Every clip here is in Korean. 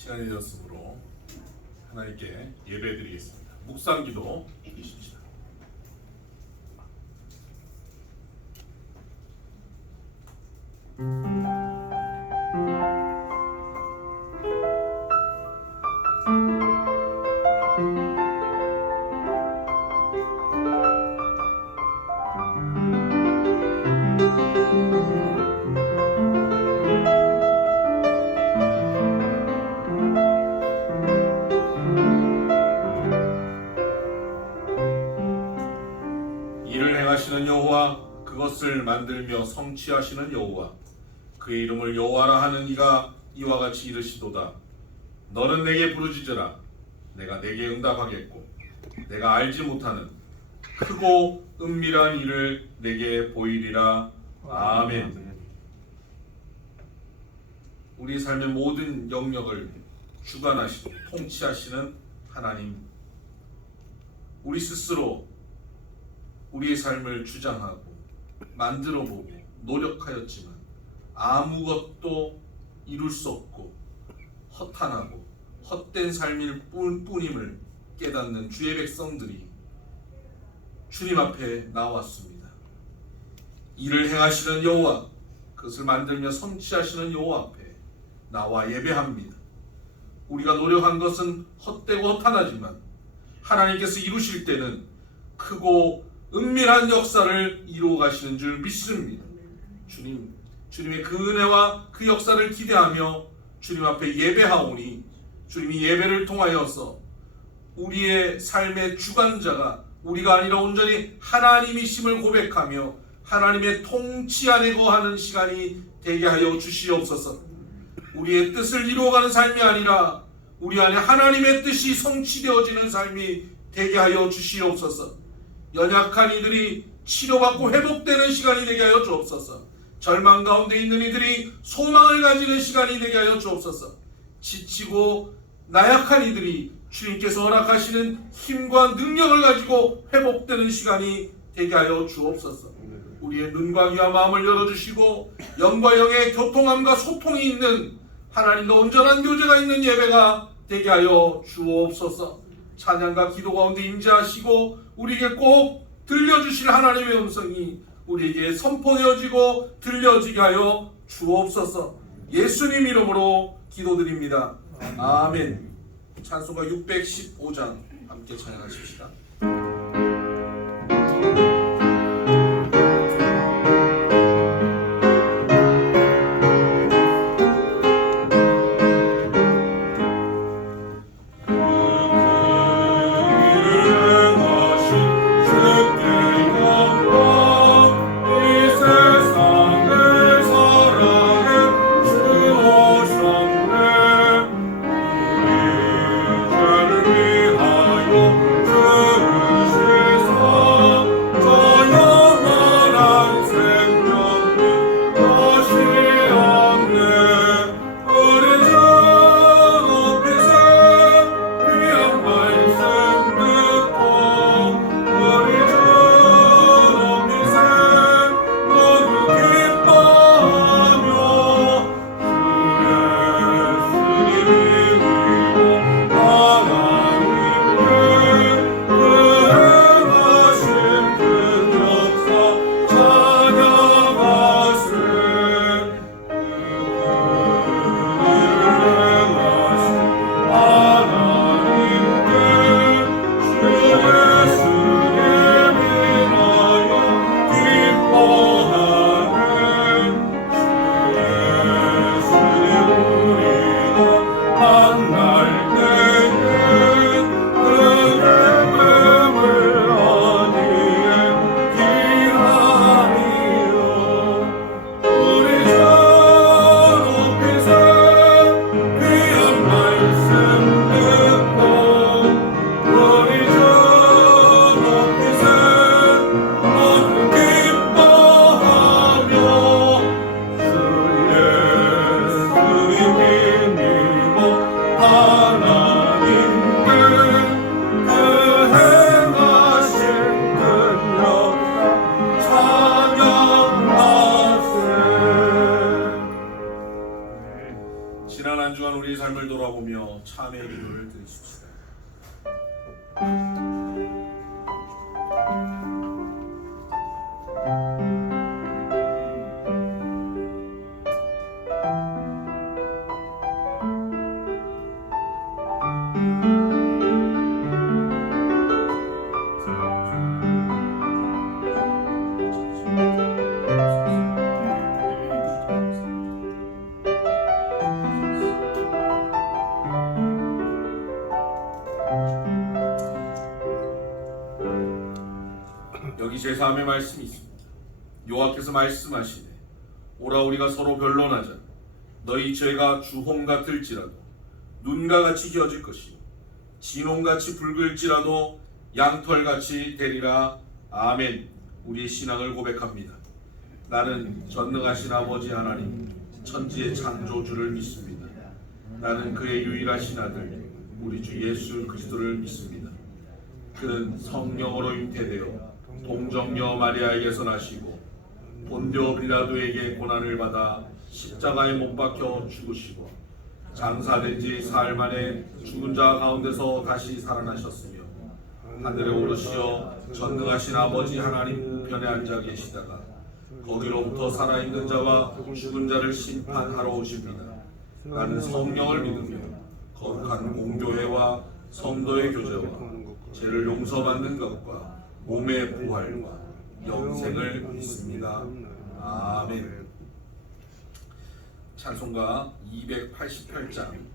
시간이 되었으므로 하나님께 예배드리겠습니다. 묵상기도 드리십시다. 이를 행하시는 여호와, 그것을 만들며 성취하시는 여호와, 그의 이름을 여호와라 하는 이가 이와 같이 이르시도다. 너는 내게 부르짖으라. 내가 내게 응답하겠고 내가 알지 못하는 크고 은밀한 일을 내게 보이리라. 아멘. 우리 삶의 모든 영역을 주관하시고 통치하시는 하나님, 우리 스스로 우리의 삶을 주장하고 만들어보고 노력하였지만 아무것도 이룰 수 없고 허탄하고 헛된 삶일 뿐임을 깨닫는 주의 백성들이 주님 앞에 나왔습니다. 이를 행하시는 여호와, 그것을 만들며 성취하시는 여호와 앞에 나와 예배합니다. 우리가 노력한 것은 헛되고 허탄하지만 하나님께서 이루실 때는 크고 은밀한 역사를 이루어 가시는 줄 믿습니다. 주님의 그 은혜와 그 역사를 기대하며 주님 앞에 예배하오니 주님이 예배를 통하여서 우리의 삶의 주관자가 우리가 아니라 온전히 하나님이심을 고백하며 하나님의 통치 안에 거하는 시간이 되게 하여 주시옵소서. 우리의 뜻을 이루어가는 삶이 아니라 우리 안에 하나님의 뜻이 성취되어지는 삶이 되게 하여 주시옵소서. 연약한 이들이 치료받고 회복되는 시간이 되게 하여 주옵소서. 절망 가운데 있는 이들이 소망을 가지는 시간이 되게 하여 주옵소서. 지치고 나약한 이들이 주님께서 허락하시는 힘과 능력을 가지고 회복되는 시간이 되게 하여 주옵소서. 우리의 눈과 귀와 마음을 열어주시고 영과 영의 교통함과 소통이 있는 하나님과 온전한 교제가 있는 예배가 되게 하여 주옵소서. 찬양과 기도 가운데 임재하시고 우리에게 꼭 들려주실 하나님의 음성이 우리에게 선포되어지고 들려지게 하여 주옵소서. 예수님 이름으로 기도드립니다. 아멘. 찬송가 615장 함께 찬양하십시다. 주 돌아보며 참회의 기도를 드리십시다. 여기 제3의 말씀이 있습니다. 여호와께서 말씀하시네, 오라 우리가 서로 변론하자. 너희 죄가 주홍 같을지라도 눈과 같이 기어질 것이요 진홍같이 붉을지라도 양털같이 되리라. 아멘. 우리의 신앙을 고백합니다. 나는 전능하신 아버지 하나님, 천지의 창조주를 믿습니다. 나는 그의 유일하신 아들 우리 주 예수 그리스도를 믿습니다. 그는 성령으로 잉태되어 동정녀 마리아에게서 나시고 본디오 빌라도에게 고난을 받아 십자가에 못 박혀 죽으시고 장사된 지 사흘 만에 죽은 자 가운데서 다시 살아나셨으며 하늘에 오르시어 전능하신 아버지 하나님 우편에 앉아 계시다가 거기로부터 살아있는 자와 죽은 자를 심판하러 오십니다. 나는 성령을 믿으며 거룩한 공교회와 성도의 교제와 죄를 용서받는 것과 몸의 부활과 영생을 믿습니다. 아멘. 찬송가 288장.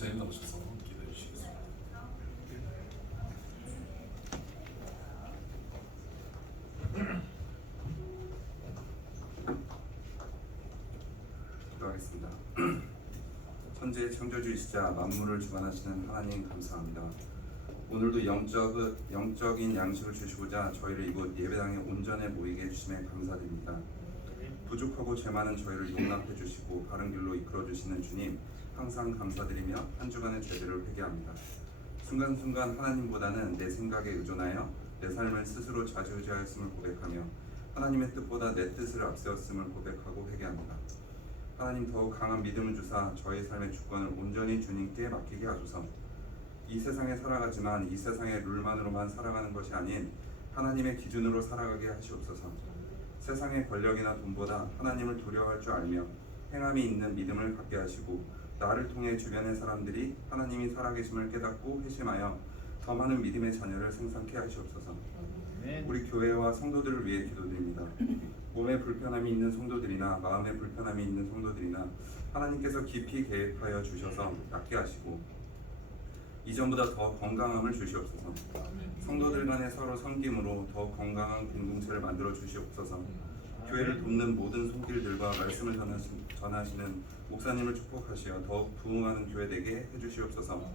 집사님 나오셔서 기도해 주시겠습니다. 기도하겠습니다. 천지의 창조주이시자 만물을 주관하시는 하나님 감사합니다. 오늘도 영적인 양식을 주시고자 저희를 이곳 예배당에 온전히 모이게 해주심에 감사드립니다. 부족하고 죄 많은 저희를 용납해 주시고 바른 길로 이끌어 주시는 주님 항상 감사드리며 한 주간의 죄들을 회개합니다. 순간순간 하나님보다는 내 생각에 의존하여 내 삶을 스스로 좌지우지하였음을 고백하며 하나님의 뜻보다 내 뜻을 앞세웠음을 고백하고 회개합니다. 하나님 더욱 강한 믿음을 주사 저희 삶의 주권을 온전히 주님께 맡기게 하소서. 이 세상에 살아가지만 이 세상의 룰만으로만 살아가는 것이 아닌 하나님의 기준으로 살아가게 하시옵소서. 세상의 권력이나 돈보다 하나님을 두려워할 줄 알며 행함이 있는 믿음을 갖게 하시고 나를 통해 주변의 사람들이 하나님이 살아계심을 깨닫고 회심하여 더 많은 믿음의 자녀를 생산케 하시옵소서. 우리 교회와 성도들을 위해 기도드립니다. 몸에 불편함이 있는 성도들이나 마음에 불편함이 있는 성도들이나 하나님께서 깊이 계획하여 주셔서 낫게 하시고 이전보다 더 건강함을 주시옵소서. 성도들 간의 서로 섬김으로 더 건강한 공동체를 만들어 주시옵소서. 교회를 돕는 모든 손길들과 말씀을 전하시는 목사님을 축복하시어 더욱 부흥하는 교회 되게 해주시옵소서.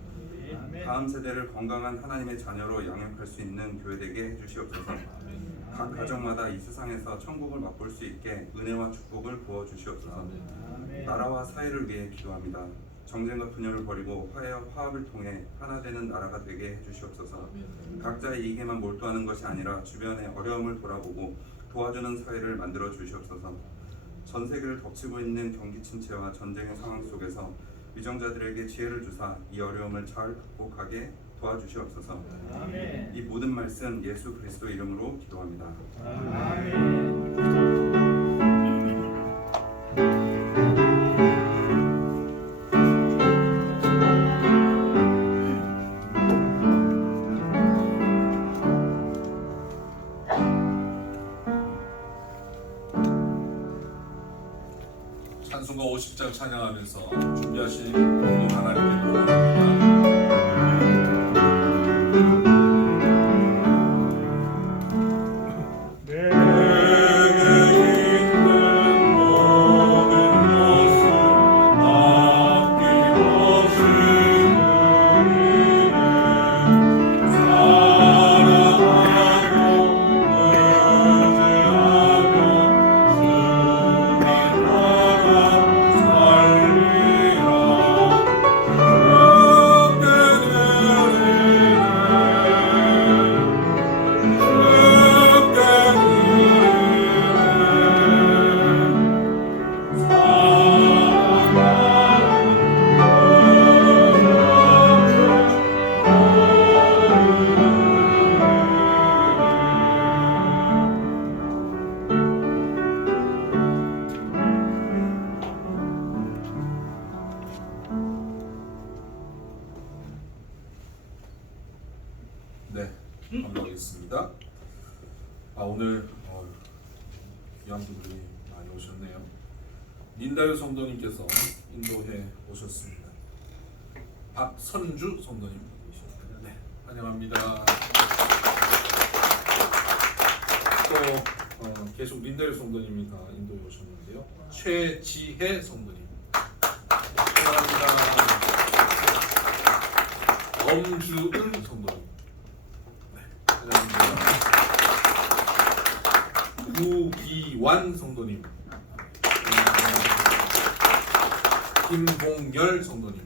다음 세대를 건강한 하나님의 자녀로 양육할 수 있는 교회 되게 해주시옵소서. 각 가정마다 이 세상에서 천국을 맛볼 수 있게 은혜와 축복을 부어 주시옵소서. 나라와 사회를 위해 기도합니다. 정쟁과 분열을 버리고 화합을 통해 하나 되는 나라가 되게 해주시옵소서. 각자의 이익에만 몰두하는 것이 아니라 주변의 어려움을 돌아보고 도와주는 사회를 만들어 주시옵소서. 전 세계를 덮치고 있는 경기 침체와 전쟁의 상황 속에서 위정자들에게 지혜를 주사 이 어려움을 잘 극복하게 도와주시옵소서. 이 모든 말씀 예수 그리스도 이름으로 기도합니다. 아멘. 찬송가 50장 찬양하면서 준비하신 모든 하나님께 구원합니다. 네, 감사하겠습니다. 오늘 귀한 분들이 많이 오셨네요. 민다요 성도님께서 인도해 오셨습니다. 박선주 성도님, 네, 환영합니다. 또 계속 민다요 성도님이 다 인도해 오셨는데요. 최지혜 성도님, 환영합니다. 엄주은 성도님, 구기완 성도님, 김봉열 성도님,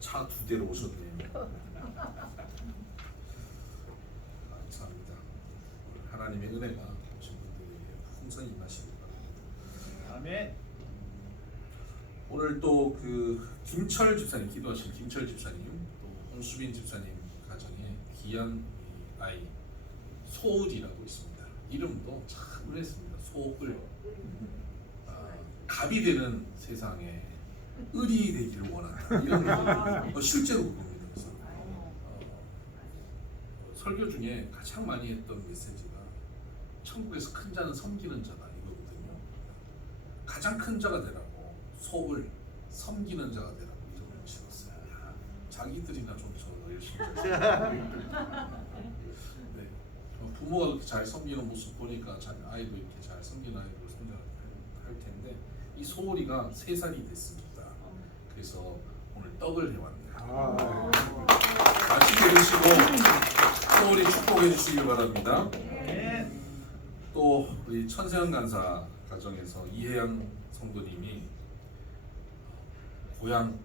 차 2대로 오셨네요. 감사합니다. 하나님의 은혜가 오신 분들에게 풍성히 임하시길 바랍니다. 아멘. 오늘 또 그 김철 집사님, 기도하신 김철 집사님, 또 홍수빈 집사님 가정에 귀한 아이 소을이라고 있습니다. 이름도 참 의외습니다. 소을. 갑이 되는 세상에 을이 되기를 원한다. 이런 거 실제로 봅니다. 그래서 설교 중에 가장 많이 했던 메시지가 천국에서 큰 자는 섬기는 자다 이거거든요. 가장 큰 자가 되라고 소을 섬기는 자가 되라고 이름을 지었어요. 자기들이나 좀 저 열심히 네. 부모가 그렇게 잘 섬기는 모습 보니까 아이도 이렇게 잘 섬기는 아이들을 성장할 텐데 이 소울이가 3살이 됐습니다. 그래서 오늘 떡을 해왔네요. 맛있게 드시고 소울이 축복해 주시길 바랍니다. 또 우리 천세현 간사 가정에서 이혜영 성도님이 고향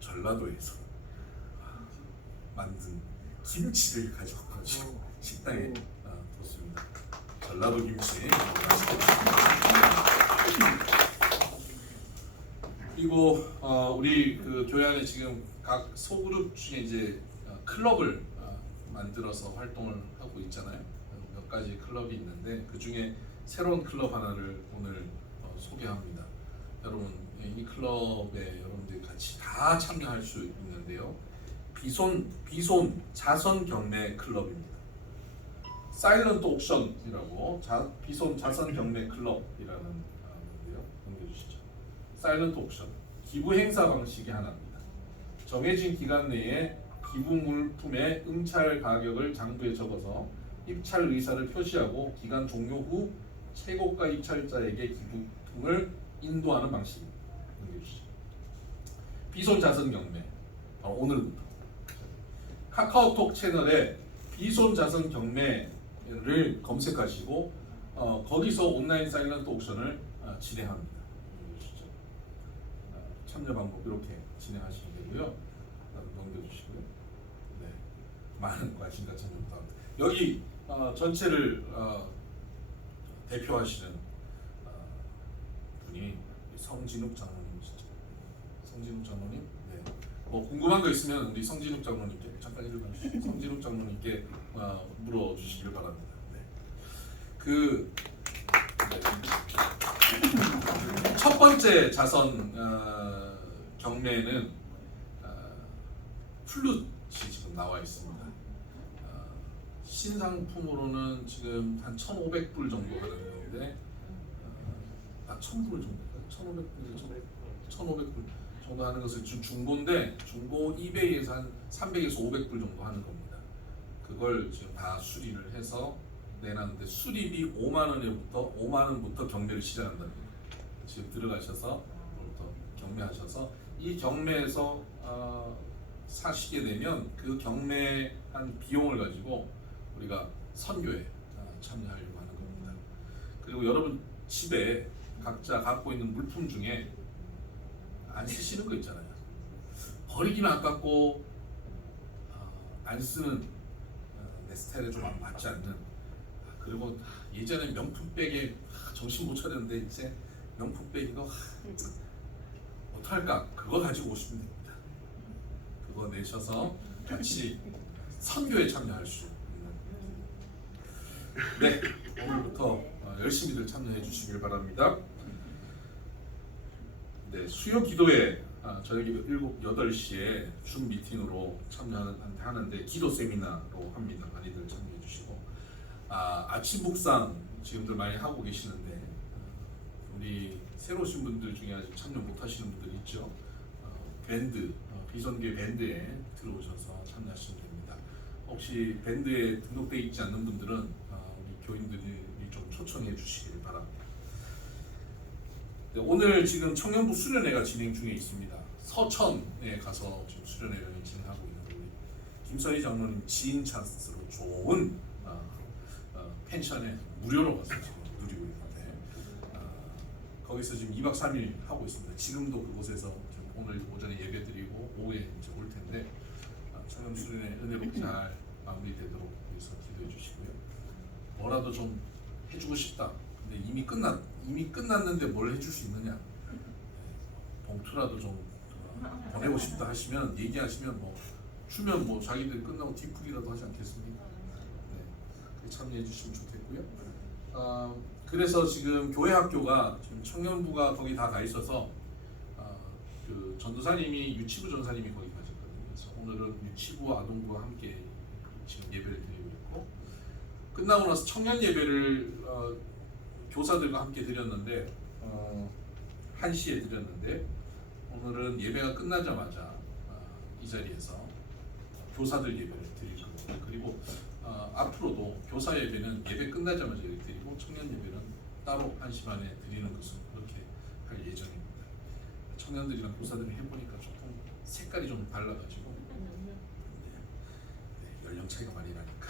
전라도에서 만든 김치를 가져와가지고 식당에 뒀습니다. 전라도 김치 맛있게 드십니다. 그리고 우리 그 교회 안에 지금 각 소그룹 중에 이제 클럽을 만들어서 활동을 하고 있잖아요. 몇 가지 클럽이 있는데 그 중에 새로운 클럽 하나를 오늘 소개합니다. 여러분 이 클럽에 여러분들이 같이 다 참여할 수 있는데요. 비손 자선 경매 클럽입니다. 사일런트 옥션이라고 비손 자선 경매 클럽이라는 건데요. 넘겨주시죠. 사일런트 옥션 기부 행사 방식의 하나입니다. 정해진 기간 내에 기부 물품의 응찰 가격을 장부에 적어서 입찰 의사를 표시하고 기간 종료 후 최고가 입찰자에게 기부금을 인도하는 방식입니다. 넘겨주시죠. 비손 자선 경매 오늘부터 카카오톡 채널에 비손 자선 경매를 검색하시고 거기서 온라인 사일런트 옥션을 진행합니다. 참여 방법 이렇게 진행하시면 되고요. 넘겨주시고요. 네, 많은 관심과 참여 부탁합니다. 여기 전체를 대표하시는 분이 성진욱 장로님이시죠. 성진욱 장로님. 네. 뭐 궁금한 거 있으면 우리 성진욱 장로님께 잠깐 읽어주시죠. 성진욱 장로님께 물어주시길 바랍니다. 네. 첫 번째 자선 경매는 플룻이 지금 나와 있습니다. 신상품으로는 지금 한 1,500불 정도 하는 건데 1,000불 정도, 1,500불 정도 하는 것을 중고인데 중고 이베이에서 한 300에서 500불 정도 하는 겁니다. 그걸 지금 다 수리를 해서 내놨는데 수리비 5만 원부터 경매를 시작한답니다. 지금 들어가셔서 경매하셔서 이 경매에서 사시게 되면 그 경매한 비용을 가지고 우리가 선교에 참여하려고 하는 겁니다. 그리고 여러분 집에 각자 갖고 있는 물품 중에 안 쓰시는 거 있잖아요. 버리기는 아깝고 안 쓰는 내 스타일에 좀 맞지 않는 그리고 예전에 명품백에 정신 못 차렸는데 이제 명품백 이거 어떡할까 그거 가지고 오시면 됩니다. 그거 내셔서 같이 선교에 참여할 수 있는 네 오늘부터 열심히들 참여해 주시길 바랍니다. 네 수요 기도회 저녁 8시에 줌 미팅으로 참여하는데 기도 세미나로 합니다. 많이들 참여해 주시고 아침 묵상 지금들 많이 하고 계시는데 우리 새로 오신 분들 중에 아직 참여 못 하시는 분들 있죠. 밴드 비선교회 밴드에 들어오셔서 참여하시면 됩니다. 혹시 밴드에 등록되어 있지 않는 분들은 우리 교인들이 좀 초청해 주시길 바랍니다. 네, 오늘 지금 청년부 수련회가 진행 중에 있습니다. 서천에 가서 지금 수련회를 진행하고 있는 우리 김선희 장로님 지인 찬스로 좋은 펜션에 무료로 가서 지금 누리고 있는데 거기서 지금 2박 3일 하고 있습니다. 지금도 그곳에서 오늘 오전에 예배드리고 오후에 이제 올 텐데 청년 수련회 은혜롭게 잘 마무리되도록 위해서 기도해 주시고요. 뭐라도 좀 해주고 싶다. 근데 이미 끝났는데 뭘 해줄 수 있느냐? 봉투라도 좀 보내고 싶다 하시면 얘기하시면 뭐 주면 뭐 자기들 끝나고 뒷풀이라도 하지 않겠습니까? 네, 참여해 주시면 좋겠고요. 그래서 지금 교회 학교가 지금 청년부가 거기 다 가 있어서 그 전도사님이 유치부 전사님이 거기 가셨거든요. 그래서 오늘은 유치부와 아동부와 함께 지금 예배를 드리고 있고 끝나고 나서 청년 예배를 교사들과 함께 드렸는데 1시에 드렸는데 오늘은 예배가 끝나자마자 이 자리에서 교사들 예배를 드릴 겁니다. 그리고 앞으로도 교사 예배는 예배 끝나자마자 드리고 청년 예배는 따로 1시 반에 드리는 것은 그렇게 할 예정입니다. 청년들이랑 교사들이 해보니까 조금 색깔이 좀 달라가지고 연령 차이가 많이 나니까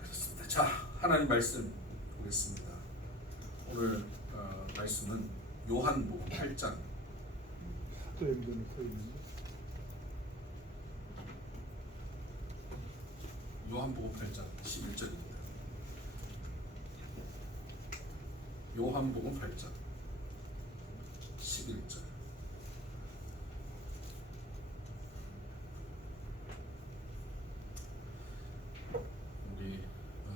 그렇습니다. 자, 하나님 말씀 보겠습니다. 오늘 말씀은 요한복음 8장 사도행전에 써 있는데 요한복음 8장 11절입니다. 요한복음 8장 11절. 우리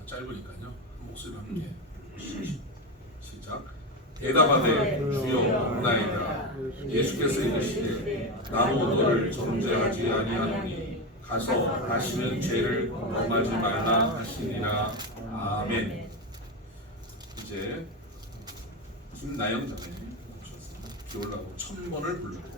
짧으니까요. 한 목소리로 함께 시작. 대답하되 주여 없나이다. 예수께서 이르시되 나도 너를 정죄하지 아니하노니 가서 다시는 죄를 범하지 말라 하시니라. 아멘. 이제 김나영 자매님 오셨습니다. 비 올라고 1000번을 부르고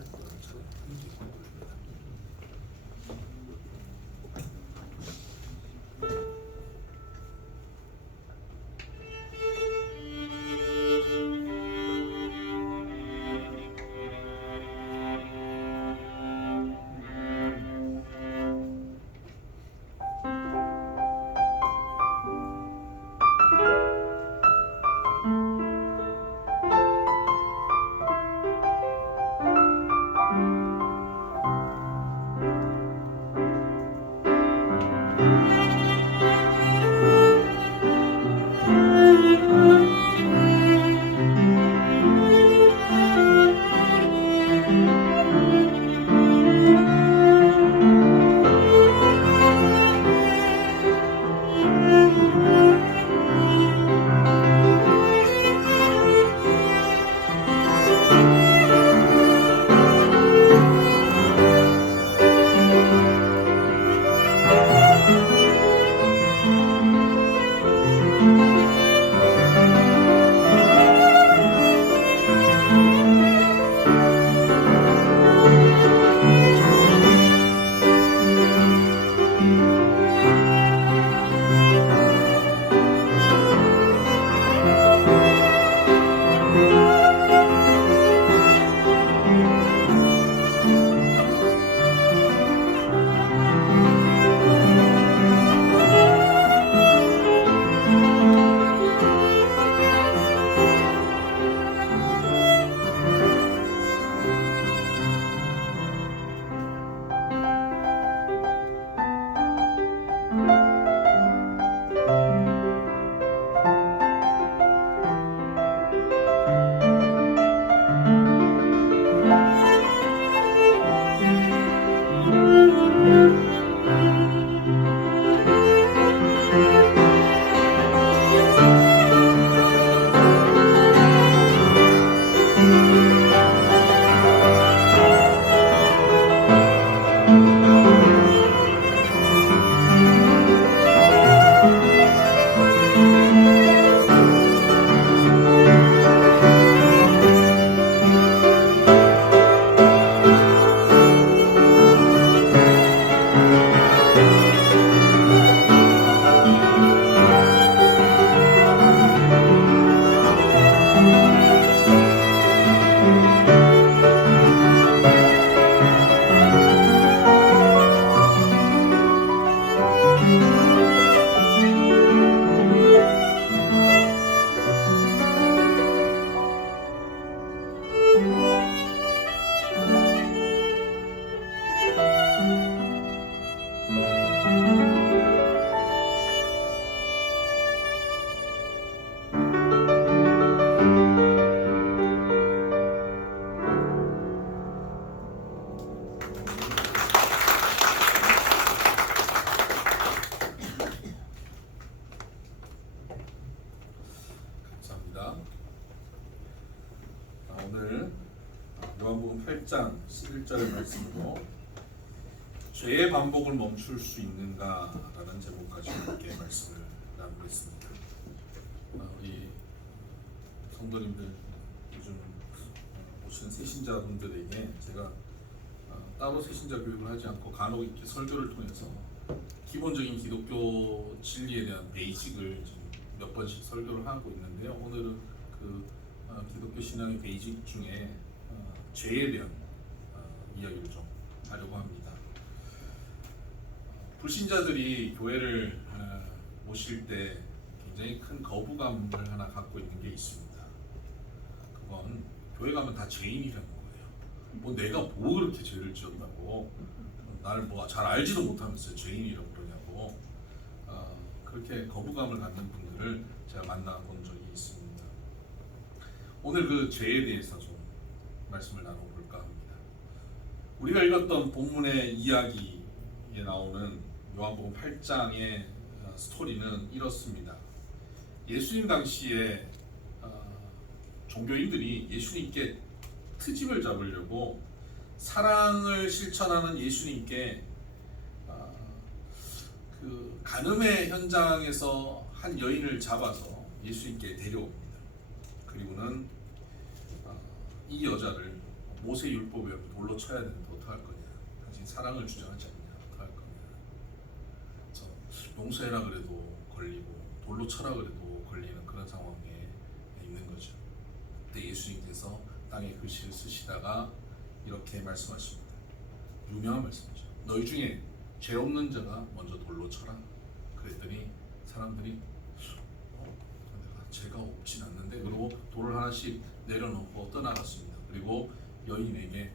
오늘 요한복음 8장 11절의 말씀으로 죄의 반복을 멈출 수 있는가라는 제목 가지고 함께 말씀을 나누겠습니다. 우리 성도님들, 요즘 오시는 새신자분들에게 제가 따로 새신자 교육을 하지 않고 간혹 이렇게 설교를 통해서 기본적인 기독교 진리에 대한 베이직을 지금 몇 번씩 설교를 하고 있는데요. 오늘은 그 기독교 신앙의 베이직 중에 죄에 대한 이야기를 좀 하려고 합니다. 불신자들이 교회를 오실 때 굉장히 큰 거부감을 하나 갖고 있는 게 있습니다. 그건 교회 가면 다 죄인이라는 거예요. 뭐 내가 뭐 그렇게 죄를 지었다고 나를 뭐 잘 알지도 못하면서 죄인이라고 그러냐고 그렇게 거부감을 갖는 분들을 제가 만나본 적이 있습니다. 오늘 그 죄에 대해서 좀 말씀을 나눠볼까 합니다. 우리가 읽었던 본문의 이야기에 나오는 요한복음 8장의 스토리는 이렇습니다. 예수님 당시에 종교인들이 예수님께 트집을 잡으려고 사랑을 실천하는 예수님께 그 간음의 현장에서 한 여인을 잡아서 예수님께 데려옵니다. 그리고는 이 여자를 모세 율법에 돌로 쳐야 되는데 어떡할 거냐, 당신 사랑을 주장하지 않냐, 어떡할 거냐, 용서해라 그래도 걸리고 돌로 쳐라 그래도 걸리는 그런 상황에 있는 거죠. 그때 예수님께서 땅에 글씨를 쓰시다가 이렇게 말씀하십니다. 유명한 말씀이죠. 너희 중에 죄 없는 자가 먼저 돌로 쳐라. 그랬더니 사람들이 내가 죄가 없진 않는데, 그리고 돌을 하나씩 내려놓고 떠나갔습니다. 그리고 여인에게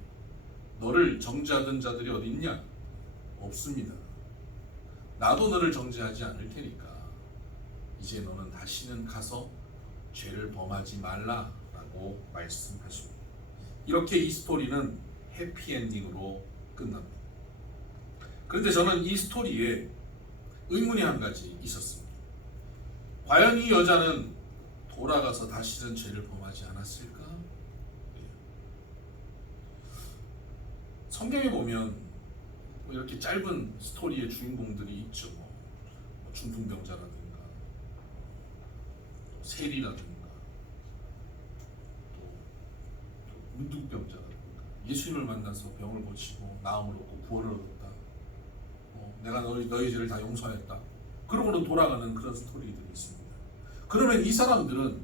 너를 정죄하던 자들이 어디 있냐? 없습니다. 나도 너를 정죄하지 않을 테니까 이제 너는 다시는 가서 죄를 범하지 말라라고 말씀하십니다. 이렇게 이 스토리는 해피엔딩으로 끝납니다. 그런데 저는 이 스토리에 의문이 한 가지 있었습니다. 과연 이 여자는 돌아가서 다시는 죄를 범하지 않았을까? 성경에 보면 뭐 이렇게 짧은 스토리의 주인공들이 있죠. 뭐 중풍병자라든가 세리라든가 또 문둥병자라든가 예수님을 만나서 병을 고치고 나음을 얻고 구원을 얻었다. 내가 너희 죄를 다 용서하였다. 그러고는 돌아가는 그런 스토리들이 있습니다. 그러면 이 사람들은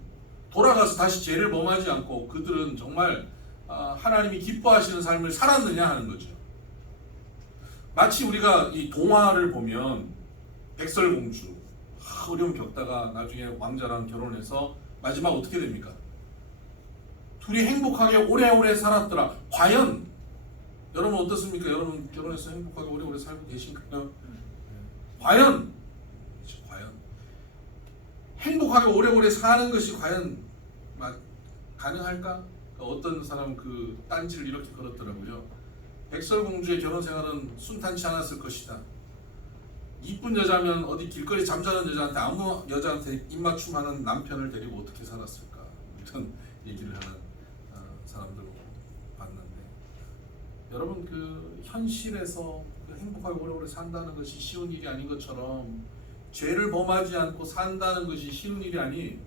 돌아가서 다시 죄를 범하지 않고 그들은 정말 하나님이 기뻐하시는 삶을 살았느냐 하는 거죠. 마치 우리가 이 동화를 보면 백설공주 어려움 겪다가 나중에 왕자랑 결혼해서 마지막 어떻게 됩니까? 둘이 행복하게 오래오래 살았더라. 과연 여러분 어떻습니까? 여러분 결혼해서 행복하게 오래오래 살고 계신가요? 과연 행복하게 오래오래 사는 것이 과연 가능할까? 어떤 사람 그 딴지를 이렇게 걸었더라고요. 백설공주의 결혼 생활은 순탄치 않았을 것이다. 이쁜 여자면 어디 길거리 잠자는 여자한테, 아무 여자한테 입맞춤하는 남편을 데리고 어떻게 살았을까, 이런 얘기를 하는 사람들 봤는데, 여러분 그 현실에서 그 행복하게 오래오래 산다는 것이 쉬운 일이 아닌 것처럼 죄를 범하지 않고 산다는 것이 쉬운 일이 아닌,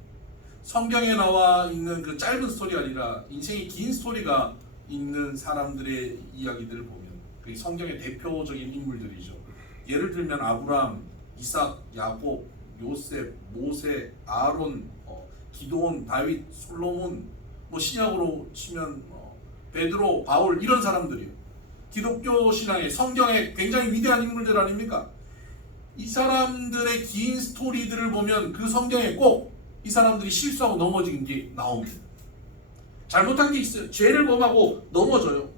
성경에 나와 있는 그 짧은 스토리 아니라 인생의 긴 스토리가 있는 사람들의 이야기들을 보면 그 성경의 대표적인 인물들이죠. 예를 들면 아브라함, 이삭, 야곱, 요셉, 모세, 아론, 기도온, 다윗, 솔로몬, 뭐 신약으로 치면 베드로, 바울, 이런 사람들이에요. 기독교 신앙의 성경의 굉장히 위대한 인물들 아닙니까? 이 사람들의 긴 스토리들을 보면 그 성경에 꼭 이 사람들이 실수하고 넘어진 게 나옵니다. 잘못한 게 있어요. 죄를 범하고 넘어져요.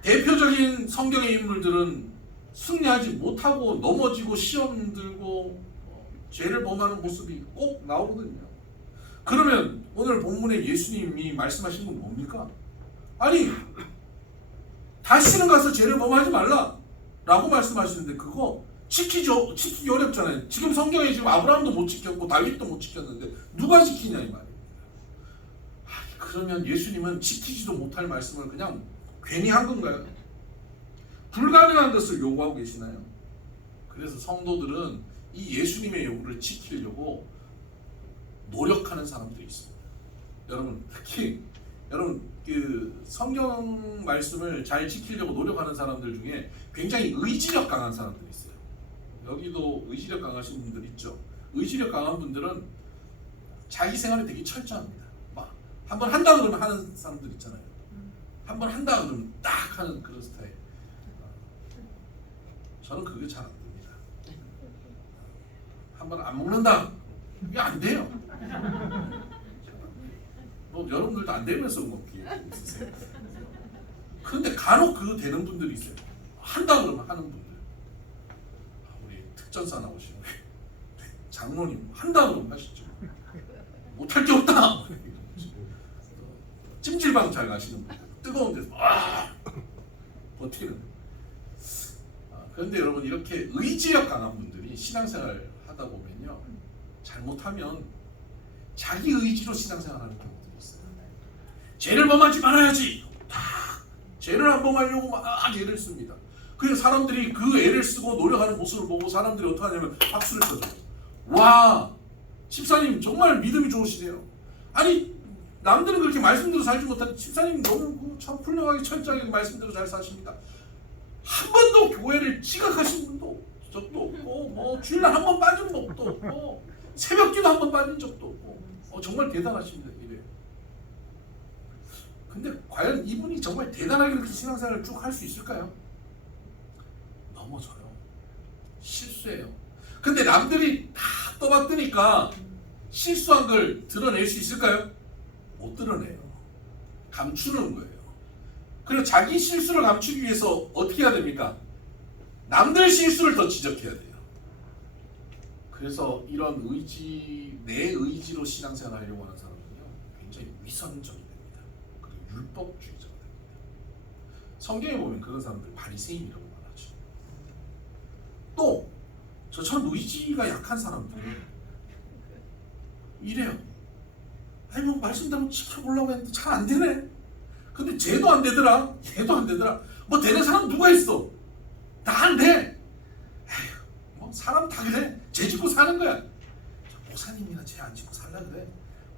대표적인 성경의 인물들은 승리하지 못하고 넘어지고 시험 들고 죄를 범하는 모습이 꼭 나오거든요. 그러면 오늘 본문에 예수님이 말씀하신 건 뭡니까? 아니, 다시는 가서 죄를 범하지 말라 라고 말씀하시는데 그거 지키기 어렵잖아요. 지금 성경에 지금 아브라함도 못 지켰고 다윗도 못 지켰는데 누가 지키냐 이 말이에요. 그러면 예수님은 지키지도 못할 말씀을 그냥 괜히 한 건가요? 불가능한 것을 요구하고 계시나요? 그래서 성도들은 이 예수님의 요구를 지키려고 노력하는 사람들이 있습니다. 여러분 특히 여러분 그 성경 말씀을 잘 지키려고 노력하는 사람들 중에 굉장히 의지력 강한 사람들이 있어요. 여기도 의지력 강하신 분들 있죠. 의지력 강한 분들은 자기 생활에 되게 철저합니다. 막 한번 한다 그러면 하는 사람들 있잖아요. 한번 한다 그러면 딱 하는 그런 스타일. 저는 그게 잘 안 됩니다. 한번 안 먹는다. 그게 안 돼요. 뭐 여러분들도 안 되면서 먹기 있으세요. 근데 간혹 그거 되는 분들이 있어요. 한다 그러면 하는 분들. 우리 특전사 나오시는 장로님 한다 그러면 하시죠. 못할 게 없다. 찜질방 잘 가시는 분들 뜨거운 데서 버티는. 그런데 여러분 이렇게 의지력 강한 분들이 신앙생활 하다 보면요, 잘못하면 자기 의지로 신앙생활하는 경우들이 있어요. 죄를 범하지 말아야지. 죄를 안 범하려고 막 애를 씁니다. 그래서 사람들이 그 애를 쓰고 노력하는 모습을 보고 사람들이 어떻게 하냐면 박수를 쳐줘요. 와, 집사님 정말 믿음이 좋으시네요. 아니 남들은 그렇게 말씀대로 살지 못하는데 집사님 너무 참 훌륭하게 철저하게 말씀대로 잘 사십니다. 한 번도 교회를 지각하신 분도 적도 없고, 뭐 주일날 한 번 빠진 적도 없고, 새벽기도 한 번 빠진 적도 없고, 정말 대단하십니다. 이래요. 근데 과연 이분이 정말 대단하게 그렇게 신앙생활을 쭉 할 수 있을까요? 넘어져요. 실수해요. 근데 남들이 다 떠받드니까 실수한 걸 드러낼 수 있을까요? 못 드러내요. 감추는 거예요. 그리고 자기 실수를 감추기 위해서 어떻게 해야 됩니까? 남들 실수를 더 지적해야 돼요. 그래서 이런 내 의지로 신앙생활 하려고 하는 사람은요, 굉장히 위선적이 됩니다. 그리고 율법주의자가 됩니다. 성경에 보면 그런 사람들 바리새인이라고 말하죠. 또 저처럼 의지가 약한 사람들은 이래요. 아니 뭐 말씀대로 지켜보려고 했는데 잘 안 되네. 근데 쟤도 안 되더라. 얘도 안 되더라. 뭐 되는 사람 누가 있어? 다 안 돼. 에휴, 뭐 사람 다 그래. 죄 짓고 사는 거야. 목사님이나 죄 안 짓고 살라 그래.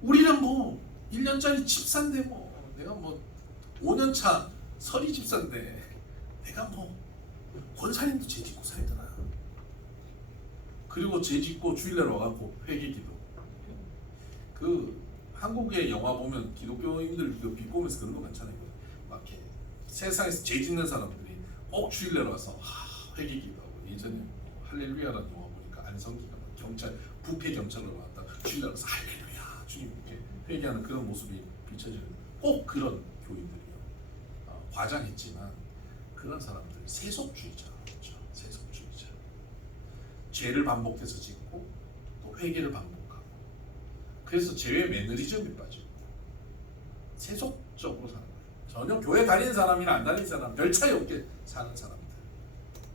우리는 뭐 1년짜리 집사인데 뭐 내가 뭐 5년차 서리 집사인데 내가 뭐 권사님도 죄 짓고 살더라. 그리고 죄 짓고 주일날 와갖고 회개기도. 그 한국의 영화 보면 기독교인들 비꼬면서 그런 거 많잖아요. 막 이렇게 세상에서 죄 짓는 사람들이 꼭 주일날 와서 회개기도 하고. 예전에 할렐루야라는 영화 보니까 안성기가 막 경찰 부패 경찰로 나왔다 주일날 와서 할렐루야 주님 이렇게 회개하는 그런 모습이 비춰지는 꼭 그런 교인들이요. 과장했지만 그런 사람들 세속주의자죠. 세속주의자. 죄를 반복해서 짓고 또 회개를 반복하고. 그래서 죄의 매너리즘에 빠지고 세속적으로 사는 거예요. 전혀 교회 다니는 사람이나 안 다니는 사람 별 차이 없게 사는 사람들.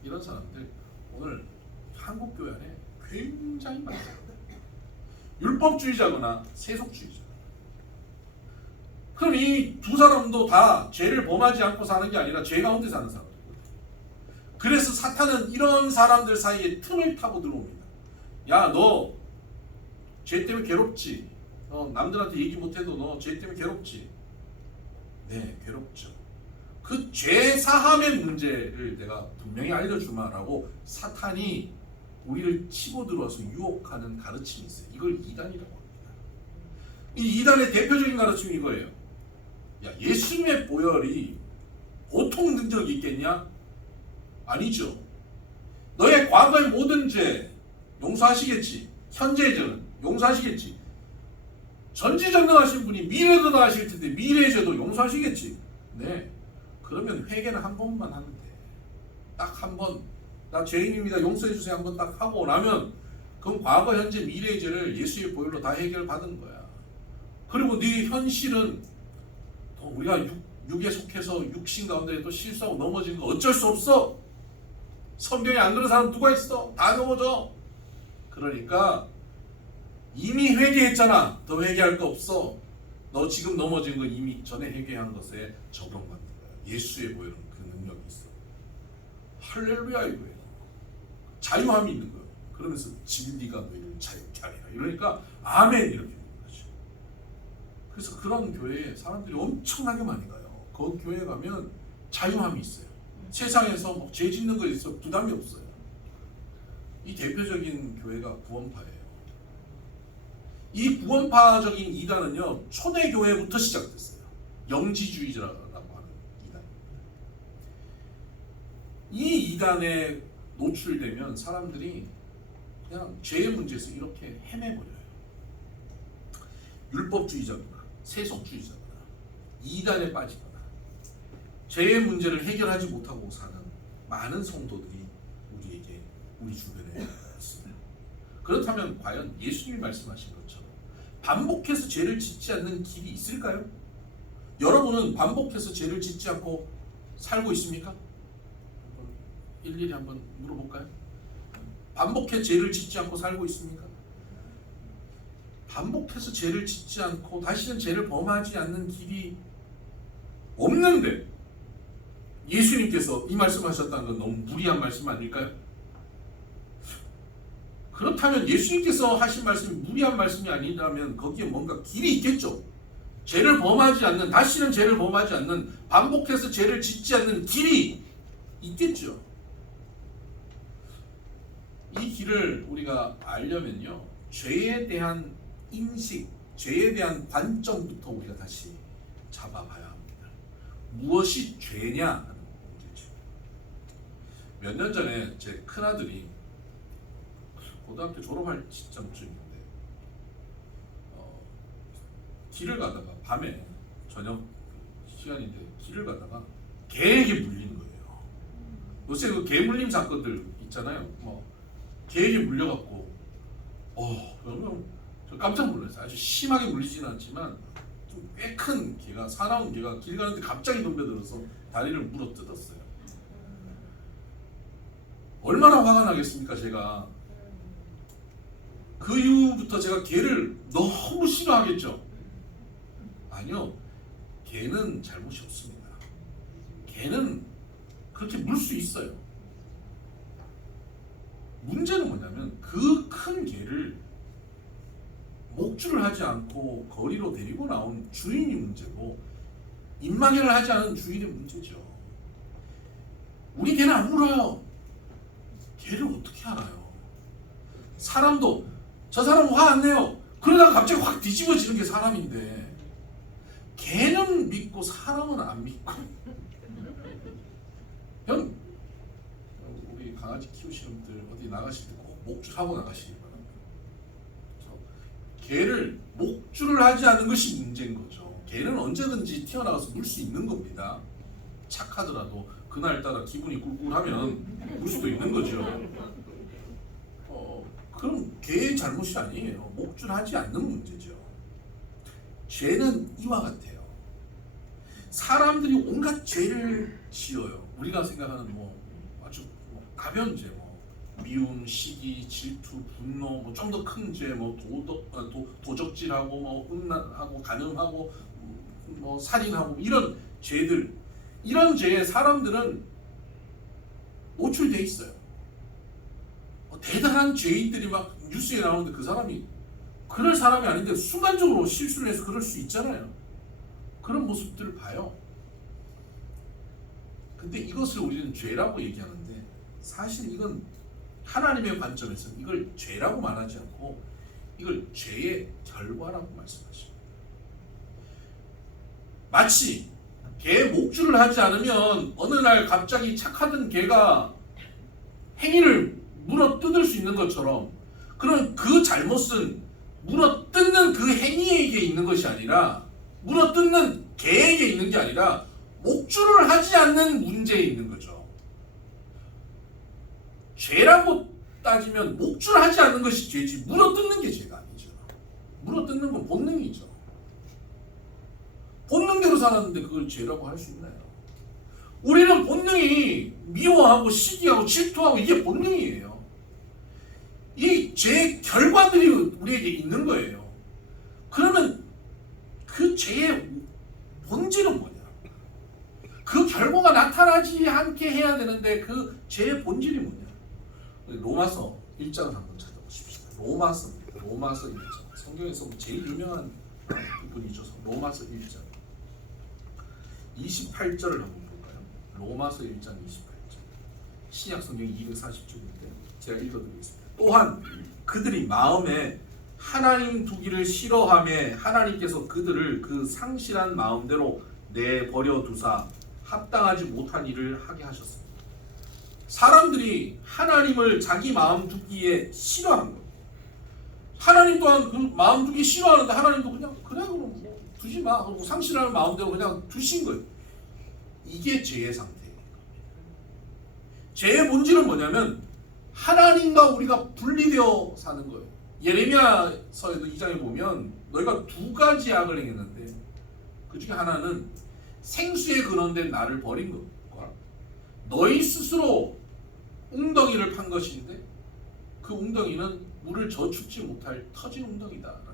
이런 사람들 오늘 한국 교회 안에 굉장히 많아요. 율법주의자거나 세속주의자. 그럼 이 두 사람도 다 죄를 범하지 않고 사는 게 아니라 죄 가운데 사는 사람들이거든요. 그래서 사탄은 이런 사람들 사이에 틈을 타고 들어옵니다. 야, 너 죄 때문에 괴롭지? 남들한테 얘기 못해도 너 죄 때문에 괴롭지? 네, 괴롭죠. 그 죄 사함의 문제를 내가 분명히 알려주마라고 사탄이 우리를 치고 들어와서 유혹하는 가르침이 있어요. 이걸 이단이라고 합니다. 이 이단의 대표적인 가르침이 이거예요. 야, 예수님의 보혈이 보통 능력이 있겠냐? 아니죠. 너의 과거의 모든 죄 용서하시겠지. 현재의 죄는 용서하시겠지. 전지전능하신 분이 미래도 다 하실 텐데 미래의 죄도 용서하시겠지. 네. 그러면 회개는 한 번만 하면 돼. 딱 한 번. 나 죄인입니다. 용서해 주세요. 한 번 딱 하고 나면 그럼 과거, 현재, 미래의 죄를 예수의 보혈로 다 해결받은 거야. 그리고 네 현실은 또 우리가 육에 속해서 육신 가운데 또 실수하고 넘어진 거 어쩔 수 없어. 성경에 안 그런 사람 누가 있어? 다 넘어져. 그러니까 이미 회개했잖아. 더 회개할 거 없어. 너 지금 넘어진 거 이미 전에 회개한 것에 적용받는 거야. 예수의 보혈은 그 능력이 있어. 할렐루야 이거예요. 자유함이 있는 거예요. 그러면서 진리가 너희를 자유케 하리라. 이러니까 아멘 이렇게. 그래서 그런 교회에 사람들이 엄청나게 많이 가요. 그 교회에 가면 자유함이 있어요. 세상에서 뭐 죄 짓는 거에 있어서 부담이 없어요. 이 대표적인 교회가 구원파예요. 이 구원파적인 이단은요, 초대교회부터 시작됐어요. 영지주의자라고 하는 이단입니다. 이 이단에 노출되면 사람들이 그냥 죄의 문제에서 이렇게 헤매버려요. 율법주의자거나 세속주의자거나 이단에 빠지거나 죄의 문제를 해결하지 못하고 사는 많은 성도들이 우리 주변에 있습니다. 그렇다면 과연 예수님이 말씀하신 것처럼 반복해서 죄를 짓지 않는 길이 있을까요? 여러분은 반복해서 죄를 짓지 않고 살고 있습니까? 일일이 한번 물어볼까요? 반복해서 죄를 짓지 않고 살고 있습니까? 반복해서 죄를 짓지 않고 다시는 죄를 범하지 않는 길이 없는데 예수님께서 이 말씀하셨다는 건 너무 무리한 말씀 아닐까요? 그렇다면 예수님께서 하신 말씀이 무리한 말씀이 아니라면 거기에 뭔가 길이 있겠죠. 죄를 범하지 않는, 다시는 죄를 범하지 않는, 반복해서 죄를 짓지 않는 길이 있겠죠. 이 길을 우리가 알려면요, 죄에 대한 인식, 죄에 대한 관점부터 우리가 다시 잡아봐야 합니다. 무엇이 죄냐 하는 문제죠. 몇 년 전에 제 큰아들이 고등학교 졸업할 시점쯤인데 길을 가다가 밤에 저녁 시간인데 길을 가다가 개에게 물리는 거예요. 요새 그 개 물림 사건들 있잖아요. 뭐 개에게 물려갖고 그러면 저 깜짝 놀랐어요. 아주 심하게 물리지는 않지만 좀 꽤 큰 개가, 사나운 개가 길 가는데 갑자기 덤벼들어서 다리를 물어 뜯었어요. 얼마나 화가 나겠습니까, 제가. 그 이후부터 제가 개를 너무 싫어하겠죠. 아니요, 개는 잘못이 없습니다. 개는 그렇게 물 수 있어요. 문제는 뭐냐면 그 큰 개를 목줄을 하지 않고 거리로 데리고 나온 주인이 문제고 입마개를 하지 않은 주인이 문제죠. 우리 개는 안 물어요. 개를 어떻게 알아요? 사람도 저 사람 화 안 내요. 그러다가 갑자기 확 뒤집어지는 게 사람인데 개는 믿고 사람은 안 믿고. 형, 우리 강아지 키우시는 분들 어디 나가실 때 꼭 목줄하고 나가시기 바랍니다. 개를 목줄을 하지 않는 것이 문제인 거죠. 개는 언제든지 튀어나와서 물 수 있는 겁니다. 착하더라도 그날따라 기분이 꿀꿀하면 물 수도 있는 거죠. 그럼 개의 잘못이 아니에요. 목줄하지 않는 문제죠. 죄는 이와 같아요. 사람들이 온갖 죄를 지어요. 우리가 생각하는 아주 가벼운 죄, 미움, 시기, 질투, 분노, 좀 더 큰 죄, 도적질하고, 음란하고, 간음하고, 살인하고 이런 죄들, 이런 죄에 사람들은 노출돼 있어요. 대단한 죄인들이 막 뉴스에 나오는데 그 사람이 그럴 사람이 아닌데 순간적으로 실수를 해서 그럴 수 있잖아요. 그런 모습들을 봐요. 근데 이것을 우리는 죄라고 얘기하는데 사실 이건 하나님의 관점에서는 이걸 죄라고 말하지 않고 이걸 죄의 결과라고 말씀하십니다. 마치 개 목줄을 하지 않으면 어느 날 갑자기 착하던 개가 행위를 물어 뜯을 수 있는 것처럼, 그럼 그 잘못은 물어 뜯는 그 행위에게 있는 것이 아니라, 물어 뜯는 개에게 있는 게 아니라 목줄을 하지 않는 문제에 있는 거죠. 죄라고 따지면 목줄하지 않는 것이 죄지 물어 뜯는 게 죄가 아니죠. 물어 뜯는 건 본능이죠. 본능대로 살았는데 그걸 죄라고 할 수 있나요? 우리는 본능이 미워하고 시기하고 질투하고 이게 본능이에요. 이 죄의 결과들이 우리에게 있는 거예요. 그러면 그 죄의 본질은 뭐냐? 그 결과가 나타나지 않게 해야 되는데 그 죄의 본질이 뭐냐? 로마서 1장을 한번 찾아보십시오. 로마서입니다. 로마서 1장. 성경에서 제일 유명한 그분이죠. 로마서 1장 28절을 한번 볼까요? 로마서 1장 28절. 신약 성경 240쪽인데 제가 읽어드리겠습니다. 또한 그들이 마음에 하나님 두기를 싫어하며 하나님께서 그들을 그 상실한 마음대로 내버려 두사 합당하지 못한 일을 하게 하셨습니다. 사람들이 하나님을 자기 마음 두기에 싫어하는 거예요. 하나님 또한 그 마음 두기 싫어하는데 하나님도 그냥 그래 그럼 뭐 두지 마 하고 상실하는 마음대로 그냥 두신 거예요. 이게 죄의 상태예요. 죄의 본질은 뭐냐면 하나님과 우리가 분리되어 사는 거예요. 예레미야서에도 2장에 보면 너희가 두 가지 악을 행했는데 그 중에 하나는 생수에 근원된 나를 버린 것과 너희 스스로 웅덩이를 판 것인데 그 웅덩이는 물을 저축지 못할 터진 웅덩이다라는 것.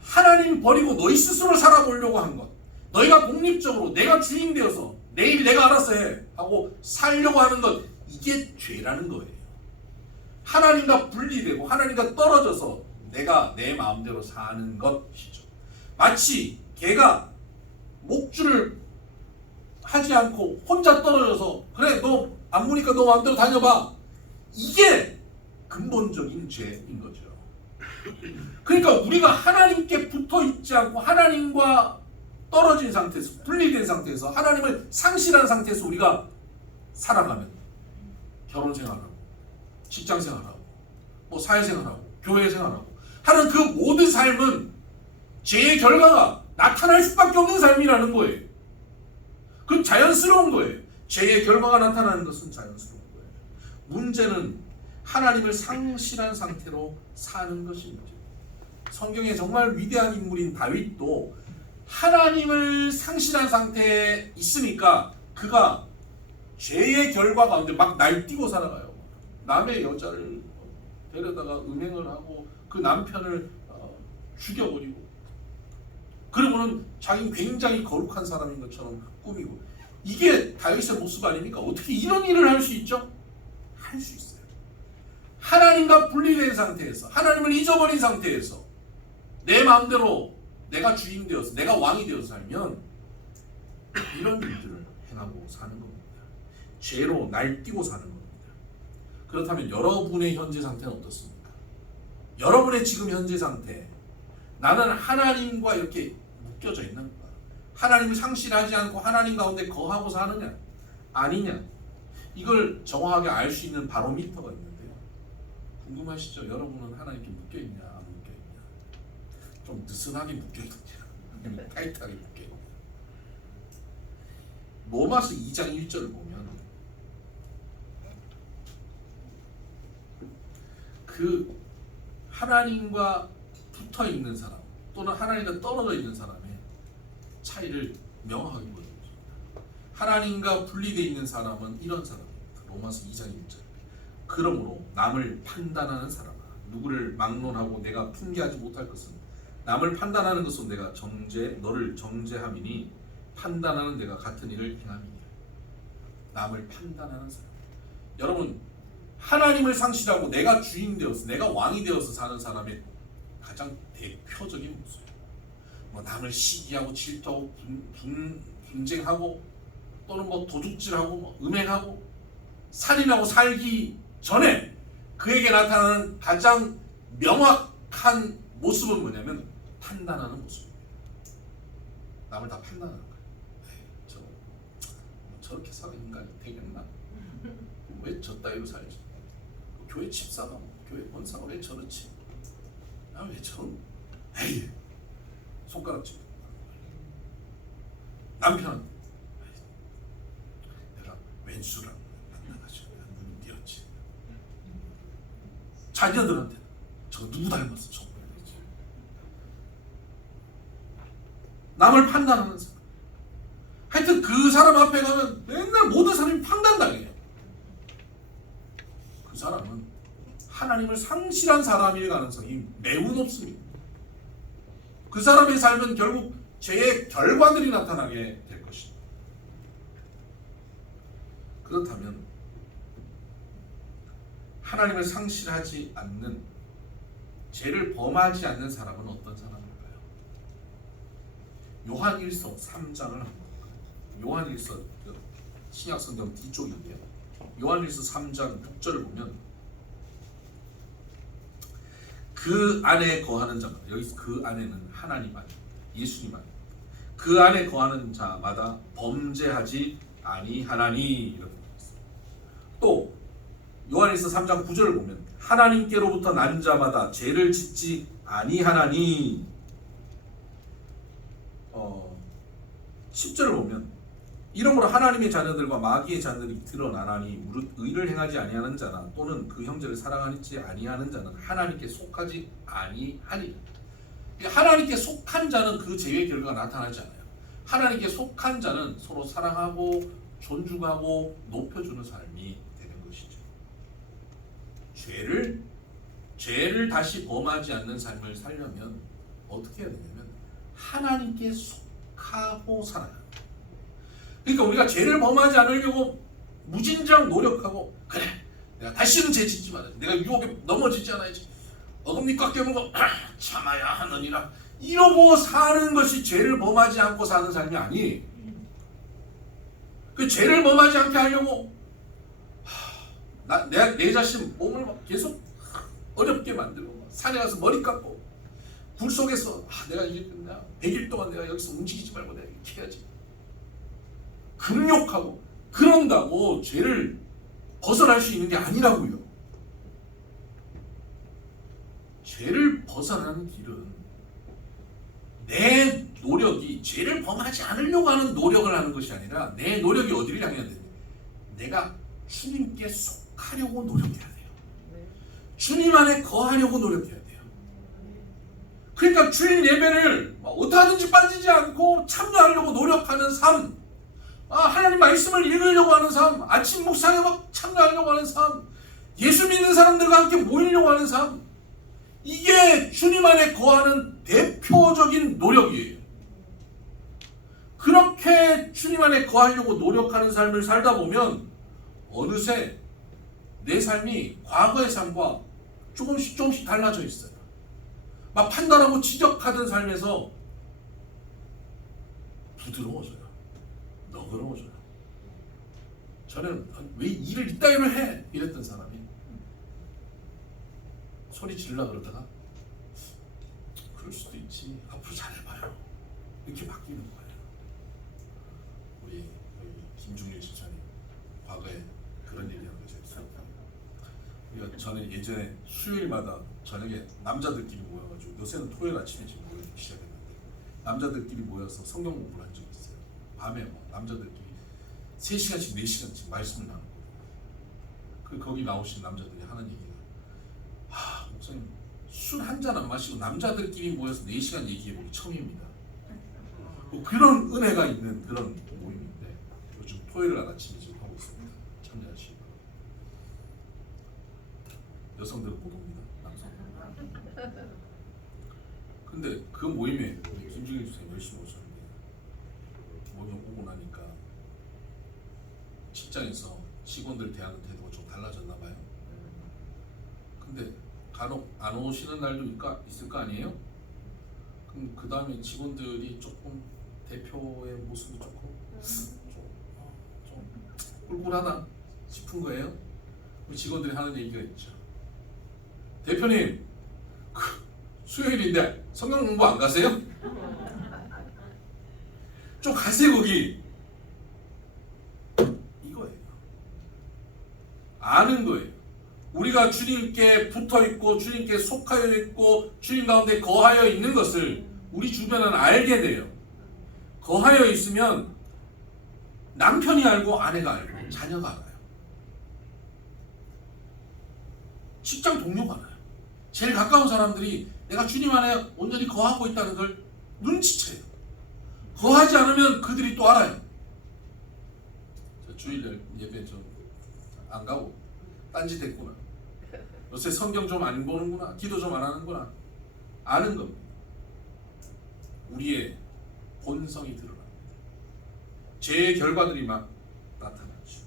하나님 버리고 너희 스스로 살아보려고 한 것. 너희가 독립적으로 내가 주인 되어서 내일 내가 알아서 해 하고 살려고 하는 것. 이게 죄라는 거예요. 하나님과 분리되고 하나님과 떨어져서 내가 내 마음대로 사는 것이죠. 마치 개가 목줄을 하지 않고 혼자 떨어져서 그래 너 안 무니까 너 마음대로 다녀봐. 이게 근본적인 죄인 거죠. 그러니까 우리가 하나님께 붙어 있지 않고 하나님과 떨어진 상태에서 분리된 상태에서 하나님을 상실한 상태에서 우리가 살아가면 결혼 생활하고 직장 생활하고 뭐 사회 생활하고 교회 생활하고 하는 그 모든 삶은 죄의 결과가 나타날 수밖에 없는 삶이라는 거예요. 그건 자연스러운 거예요. 죄의 결과가 나타나는 것은 자연스러운 거예요. 문제는 하나님을 상실한 상태로 사는 것입니다. 성경에 정말 위대한 인물인 다윗도 하나님을 상실한 상태에 있으니까 그가 죄의 결과 가운데 막 날뛰고 살아가요. 남의 여자를 데려다가 음행을 하고 그 남편을 죽여버리고 그러고는 자기는 굉장히 거룩한 사람인 것처럼 꾸미고 이게 다윗의 모습 아닙니까? 어떻게 이런 일을 할 수 있죠? 할 수 있어요. 하나님과 분리된 상태에서 하나님을 잊어버린 상태에서 내 마음대로 내가 주인 되어서 내가 왕이 되어서 살면 이런 일들을 행하고 사는 겁니다. 죄로 날뛰고 사는 겁니다. 그렇다면 여러분의 현재 상태는 어떻습니까? 여러분의 지금 현재 상태 나는 하나님과 이렇게 묶여져 있는가? 하나님을 상실하지 않고 하나님 가운데 거하고 사느냐? 아니냐? 이걸 정확하게 알 수 있는 바로미터가 있는데요. 궁금하시죠? 여러분은 하나님께 묶여있냐? 안 묶여있냐? 좀 느슨하게 묶여있냐? 아니면 타이트하게 묶여있냐? 로마서 2장 1절을 보면 그 하나님과 붙어 있는 사람 또는 하나님과 떨어져 있는 사람의 차이를 명확하게 보여줍니다. 하나님과 분리되어 있는 사람은 이런 사람입니다. 로마서 2장 1절. 그러므로 남을 판단하는 사람아 누구를 막론하고 내가 핑계하지 못할 것은 남을 판단하는 것은 내가 너를 정죄함이니 판단하는 내가 같은 일을 행함이니. 남을 판단하는 사람. 여러분 하나님을 상실하고 내가 주인 되어서 내가 왕이 되어서 사는 사람의 가장 대표적인 모습. 뭐 남을 시기하고 질투하고 분쟁하고 또는 뭐 도둑질하고 뭐 음행하고 살인하고 살기 전에 그에게 나타나는 가장 명확한 모습은 뭐냐면 판단하는 모습입니다. 남을 다 판단하는 거예요. 저렇게 사는 인간이 되겠나? 왜 저 따위로 살지? 교회 집사가 교회 권사가 왜 저렇지? 나 왜 저런? 에이 손가락질. 남편은 내가 왼수랑 만나가지고 눈이 띄었지. 자녀들한테 저거 누구 닮았어? 저거 남을 판단하는 사람. 하여튼 그 사람 앞에 가면 맨날 모든 사람이 판단당해요. 그 사람은 하나님을 상실한 사람일 가능성이 매우 높습니다. 그 사람의 삶은 결국 죄의 결과들이 나타나게 될 것입니다. 그렇다면 하나님을 상실하지 않는 죄를 범하지 않는 사람은 어떤 사람일까요? 요한일서 3장을 한번 요한일서 신약 성경 뒤쪽인데요. 요한일서 3장 6절을 보면 그 안에 거하는 자마다, 여기서 그 안에는 하나님 안, 예수님 안, 그 안에 거하는 자마다 범죄하지 아니하나니 이렇게 있습니다. 또 요한일서 3장 9절을 보면 하나님께로부터 난 자마다 죄를 짓지 아니하나니 10절을 보면 이러므로 하나님의 자녀들과 마귀의 자녀들이 드러나나니 무릇 의를 행하지 아니하는 자나 또는 그 형제를 사랑하지 아니하는 자는 하나님께 속하지 아니하니. 하나님께 속한 자는 그 제외 결과가 나타나지 않아요. 하나님께 속한 자는 서로 사랑하고 존중하고 높여주는 삶이 되는 것이죠. 죄를 다시 범하지 않는 삶을 살려면 어떻게 해야 되냐면 하나님께 속하고 살아요. 그러니까 우리가 죄를 범하지 않으려고 무진장 노력하고, 그래 내가 다시는 죄 짓지 말아야지, 내가 유혹에 넘어지지 않아야지, 어금니 꽉 깨물고 참아야 하느니라 이러고 사는 것이 죄를 범하지 않고 사는 삶이 아니에요. 그 죄를 범하지 않게 하려고 내 자신 몸을 막 계속 어렵게 만들고 산에 가서 머리 깎고 불 속에서 내가 이게 100일 동안 내가 여기서 움직이지 말고 내가 이렇게 해야지 금욕하고 그런다고 죄를 벗어날 수 있는 게 아니라고요. 죄를 벗어나는 길은 내 노력이 죄를 범하지 않으려고 하는 노력을 하는 것이 아니라 내 노력이 어디를 향해야 되냐, 내가 주님께 속하려고 노력해야 돼요. 주님 안에 거하려고 노력해야 돼요. 그러니까 주일 예배를 어떠하든지 빠지지 않고 참여하려고 노력하는 삶, 하나님 말씀을 읽으려고 하는 삶, 아침 묵상에 막 참여하려고 하는 삶, 예수 믿는 사람들과 함께 모이려고 하는 삶, 이게 주님 안에 거하는 대표적인 노력이에요. 그렇게 주님 안에 거하려고 노력하는 삶을 살다 보면 어느새 내 삶이 과거의 삶과 조금씩 달라져 있어요. 막 판단하고 지적하던 삶에서 부드러워져요. 너그러워져요. 저는 왜 일을 이따위로 해? 이랬던 사람이 소리 지르려 그러다가 그럴 수도 있지, 앞으로 잘해봐요, 이렇게 바뀌는 거예요. 우리 김중일 집사님 과거에 그런 얘기하는 거죠. 우리가 전에 예전에 수요일마다 저녁에 남자들끼리 모여가지고, 요새는 토요일 아침에 지금 모이기 시작했는데 남자들끼리 모여서 성경 공부를 한 적이 있어요. 밤에 남자들끼리 3시간씩 4시간씩 말씀을 나누고, 거기 나오신 남자들이 하는 얘기가, 목사님 술 한 잔 안 마시고 남자들끼리 모여서 4시간 얘기해보기 처음입니다. 그런 은혜가 있는 그런 모임인데 요즘 토요일 날 아침에 지금 하고 있습니다. 참여하시고. 여성들은 못 옵니다. 남성. 근데 그 모임에 김중일 선생님 열심히 오셨는데 모임 오고 나니까 직장에서 직원들 대하는 태도가 좀 달라졌나 봐요. 근데 간혹 안 오시는 날도 있을 거 아니에요? 그럼 그 다음에 직원들이 조금 대표의 모습이 조금 좀 꿀꿀하다 싶은 거예요. 우리 직원들이 하는 얘기가 있죠. 대표님, 수요일인데 성경 공부 안 가세요? 좀 가세요 거기. 이거예요. 아는 거예요. 우리가 주님께 붙어있고 주님께 속하여 있고 주님 가운데 거하여 있는 것을 우리 주변은 알게 돼요. 거하여 있으면 남편이 알고 아내가 알고 자녀가 알아요. 직장 동료가 알아요. 제일 가까운 사람들이 내가 주님 안에 온전히 거하고 있다는 걸 눈치채요. 거하지 않으면 그들이 또 알아요. 저 주일 예배 좀 안 가고 딴짓 했구나, 요새 성경 좀 안 보는구나, 기도 좀 안 하는구나, 아는 겁니다. 우리의 본성이 드러납니다. 죄의 결과들이 막 나타나죠.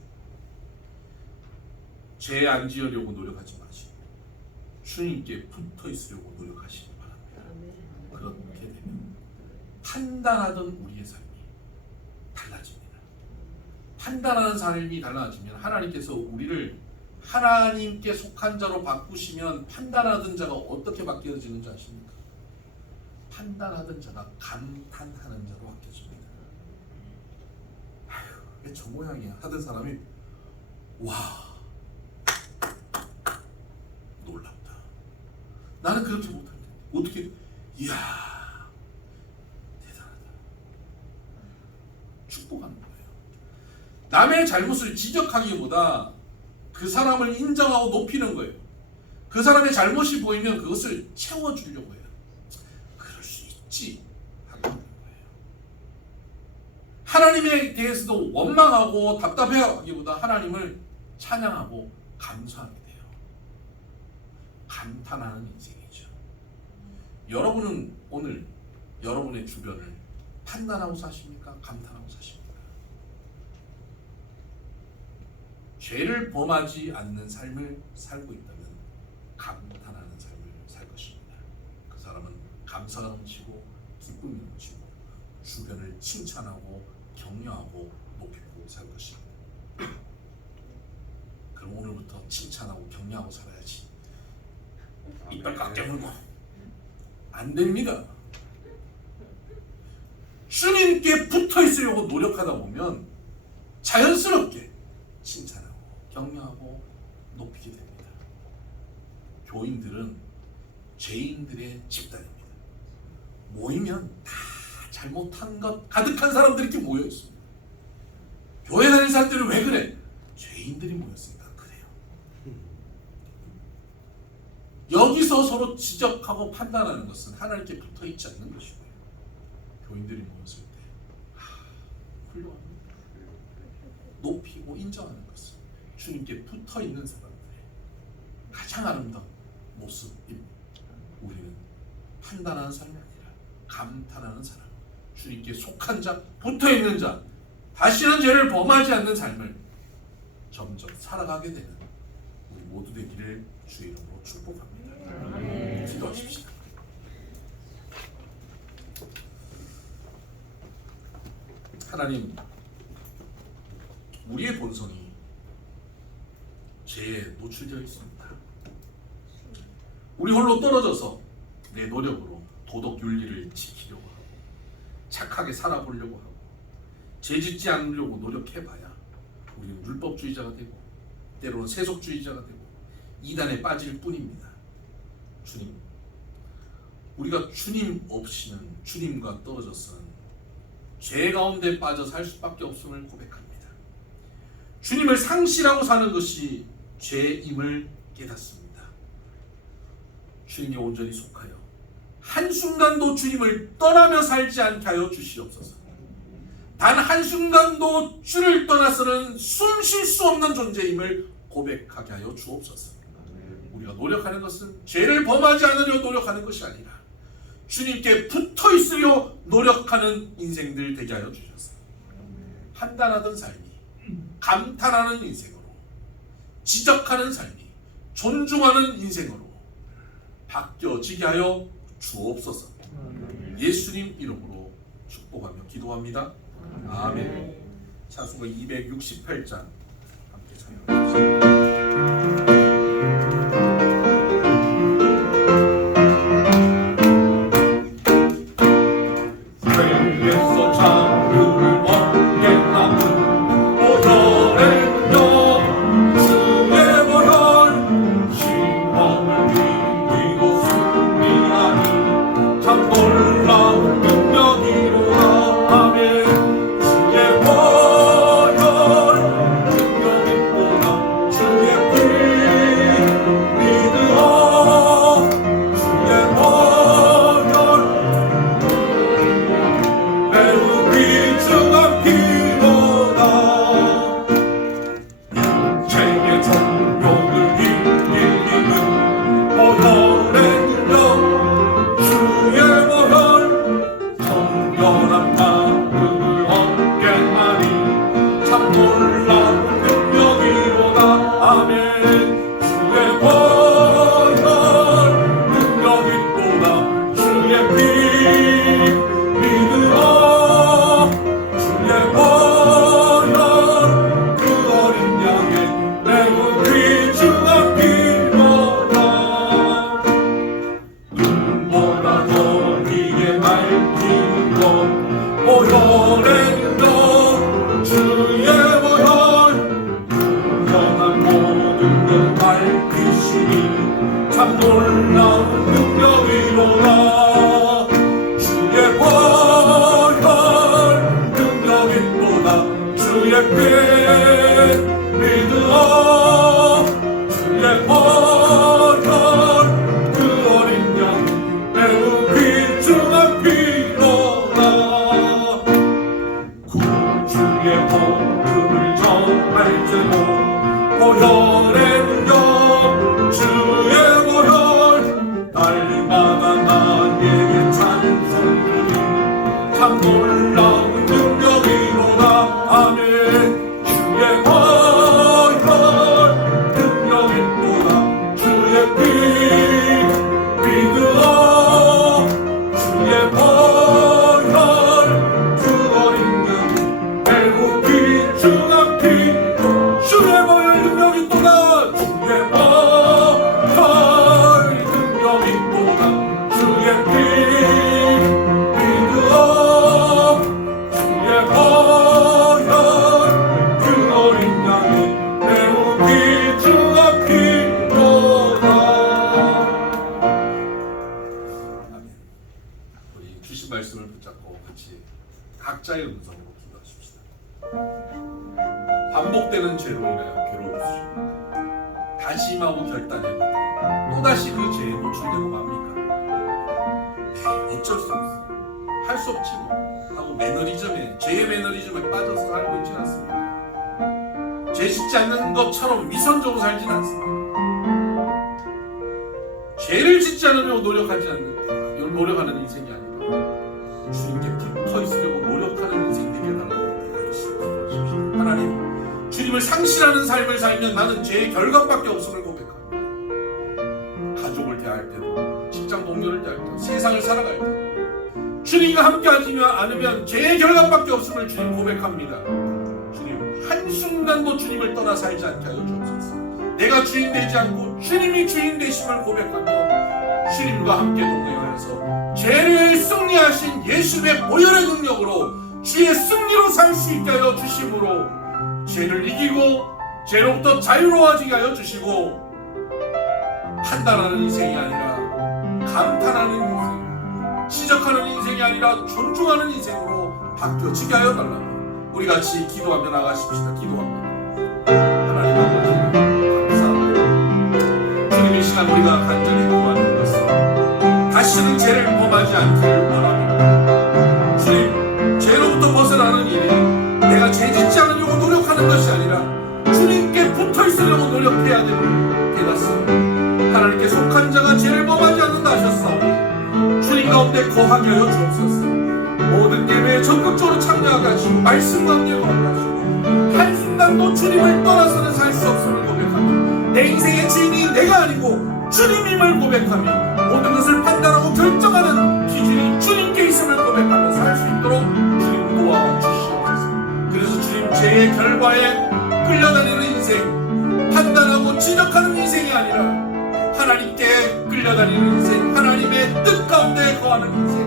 죄 안 지으려고 노력하지 마시고 주님께 붙어 있으려고 노력하시기 바랍니다. 그렇게 되면 판단하던 우리의 삶이 달라집니다. 판단하는 삶이 달라지면 하나님께서 우리를 하나님께 속한 자로 바꾸시면 판단하던 자가 어떻게 바뀌어지는지 아십니까? 판단하던 자가 감탄하는 자로 바뀌어집니다. 아휴, 왜 저 모양이야 하던 사람이 와 놀랍다. 나는 그렇게 못할 텐데 어떻게 이야 대단하다. 축복하는 거예요. 남의 잘못을 지적하기보다 그 사람을 인정하고 높이는 거예요. 그 사람의 잘못이 보이면 그것을 채워주려고 해요. 그럴 수 있지 하는 거예요. 하나님에 대해서도 원망하고 답답해하기보다 하나님을 찬양하고 감사하게 돼요. 감탄하는 인생이죠. 여러분은 오늘 여러분의 주변을 판단하고 사십니까? 감탄하고 사십니까? 죄를 범하지 않는 삶을 살고 있다면 감탄하는 삶을 살 것입니다. 그 사람은 감사가 넘치고 기쁨이 넘치고 주변을 칭찬하고 격려하고 높이고 살 것입니다. 그럼 오늘부터 칭찬하고 격려하고 살아야지. 이빨 꽉 깨물고 안 됩니다. 주님께 붙어 있으려고 노력하다 보면 자연스럽게 칭찬하고 격려하고 높이게 됩니다. 교인들은 죄인들의 집단입니다. 모이면 다 잘못한 것 가득한 사람들이 이렇게 모여 있습니다. 교회 다니는 사람들이 왜 그래? 죄인들이 모였으니까 그래요. 여기서 서로 지적하고 판단하는 것은 하나님께 붙어 있지 않는 것이고요. 교인들이 모였을 때 훌륭합니다. 높이고 인정하는 것은 주님께 붙어 있는 사람들의 가장 아름다운 모습입니다. 우리는 판단하는 사람이 아니라 감탄하는 사람, 주님께 속한 자, 붙어 있는 자, 다시는 죄를 범하지 않는 삶을 점점 살아가게 되는 우리 모두 되기를 주의 이름으로 축복합니다. 기도하십시다. 하나님, 우리의 본성이 죄에 노출되어 있습니다. 우리 홀로 떨어져서 내 노력으로 도덕 윤리를 지키려고 하고 착하게 살아보려고 하고 죄 짓지 않으려고 노력해봐야 우리는 율법주의자가 되고 때로는 세속주의자가 되고 이단에 빠질 뿐입니다. 주님, 우리가 주님 없이는 주님과 떨어져서는 죄 가운데 빠져 살 수밖에 없음을 고백합니다. 주님을 상실하고 사는 것이 죄임을 깨닫습니다. 주님께 온전히 속하여 한순간도 주님을 떠나며 살지 않게 하여 주시옵소서. 단 한순간도 주를 떠나서는 숨 쉴 수 없는 존재임을 고백하게 하여 주옵소서. 우리가 노력하는 것은 죄를 범하지 않으려 노력하는 것이 아니라 주님께 붙어 있으려 노력하는 인생들 되게 하여 주셔서 판단하던 삶이 감탄하는 인생으로, 지적하는 삶이 존중하는 인생으로 바뀌어지게 하여 주옵소서. 예수님 이름으로 축복하며 기도합니다. 아멘. 찬송가 268장 함께 찬양합니다. 주의 보혈의 능력 주의 보혈 영원한 모든 것 밝히시니 참 놀라운 능력이로다 주의 보혈 능력이 또다 주의 피 믿으라 주의 보혈 그 어린 양 매우 귀중한 피로다 구주의 복음을 전할지고 보혈의 능력 주의 보혈 날마다 나에게 찬송이니 참 놀라운 능력이로다 아멘 주의 보혈 능력이 또다 주의 피 믿으라 주의 보혈 그 어린 양 매우 귀중한 피 주의 보혈 능력이 또다 주의 보혈 능력이 또다 주의 피 믿으라 주의 보혈 그 어린 양이 매우 귀중한 피로다 아멘. 우리 주신 말씀을 붙잡고 같이 각자의 음성으로 기도하십시다. 반복되는 죄로 인하여 괴로우십니까? 다짐하고 결단해도 또다시 그 죄에 노출되고 맙니까? 네, 어쩔 수 없어. 할 수 없지 뭐 하고 매너리즘에 죄의 매너리즘에 빠져서 살고 있지 않습니다. 죄 짓지 않는 것처럼 위선적으로 살진 않습니다. 죄를 짓지 않으려고 노력하는 인생이 아니라 주님께 붙어 있으려고 노력하는 인생이 되게 달라고 기도하십시오. 하나님, 주님을 상실하는 삶을 살면 나는 죄의 결과밖에 없음을 고백합니다. 가족을 대할 때도, 직장 동료를 대할 때도, 세상을 살아갈 때도 주님과 함께 하지 않으면 죄의 결과밖에 없음을 주님 고백합니다. 주님, 한순간도 주님을 떠나 살지 않게 하여 주옵소서. 내가 주인 되지 않고 주님이 주인 되심을 고백하며 주님과 함께 동행하여서 죄를 승리하신 예수의 보혈의 능력으로 주의 승리로 살 수 있게 하여 주심으로 죄를 이기고 죄로부터 자유로워지게 하여 주시고 판단하는 인생이 아니라 감탄하는 인생, 지적하는 인생이 아니라 존중하는 인생으로 바뀌어지게 하여 달라고 우리 같이 기도하며 나가십시다. 기도합니다. 하나님 아버지 감사합니다. 주님 이 시간 우리가 간절히 구하는 것은 다시는 죄를 범하지 않기를 원합니다. 주님, 죄로부터 벗어나는 일이 내가 죄 짓지 않으려고 노력하는 것이 아니라 주님께 붙어 있으려고 노력해야 됨을 깨닫습니다. 하나님께 속한 자가 죄를 범하지 않는다 하셨사오니 주님 가운데 거하게 하여 주옵소서. 모든 예배에 적극적으로 참여하게 하시고 말씀과 함께 거하게 하시고 한순간도 주님을 떠나서는 살 수 없음을 고백하며 내 인생의 주인이 내가 아니고 주님임을 고백하며 모든 것을 판단하고 결정하는 기준이 주님께 있음을 고백하며 살 수 있도록 주님 도와주시옵소서. 그래서 주님 죄의 결과에 끌려다니는 인생, 판단하고 지적하는 인생이 아니라 하나님께 끌려다니는 인생, 하나님의 뜻 가운데 거하는 인생,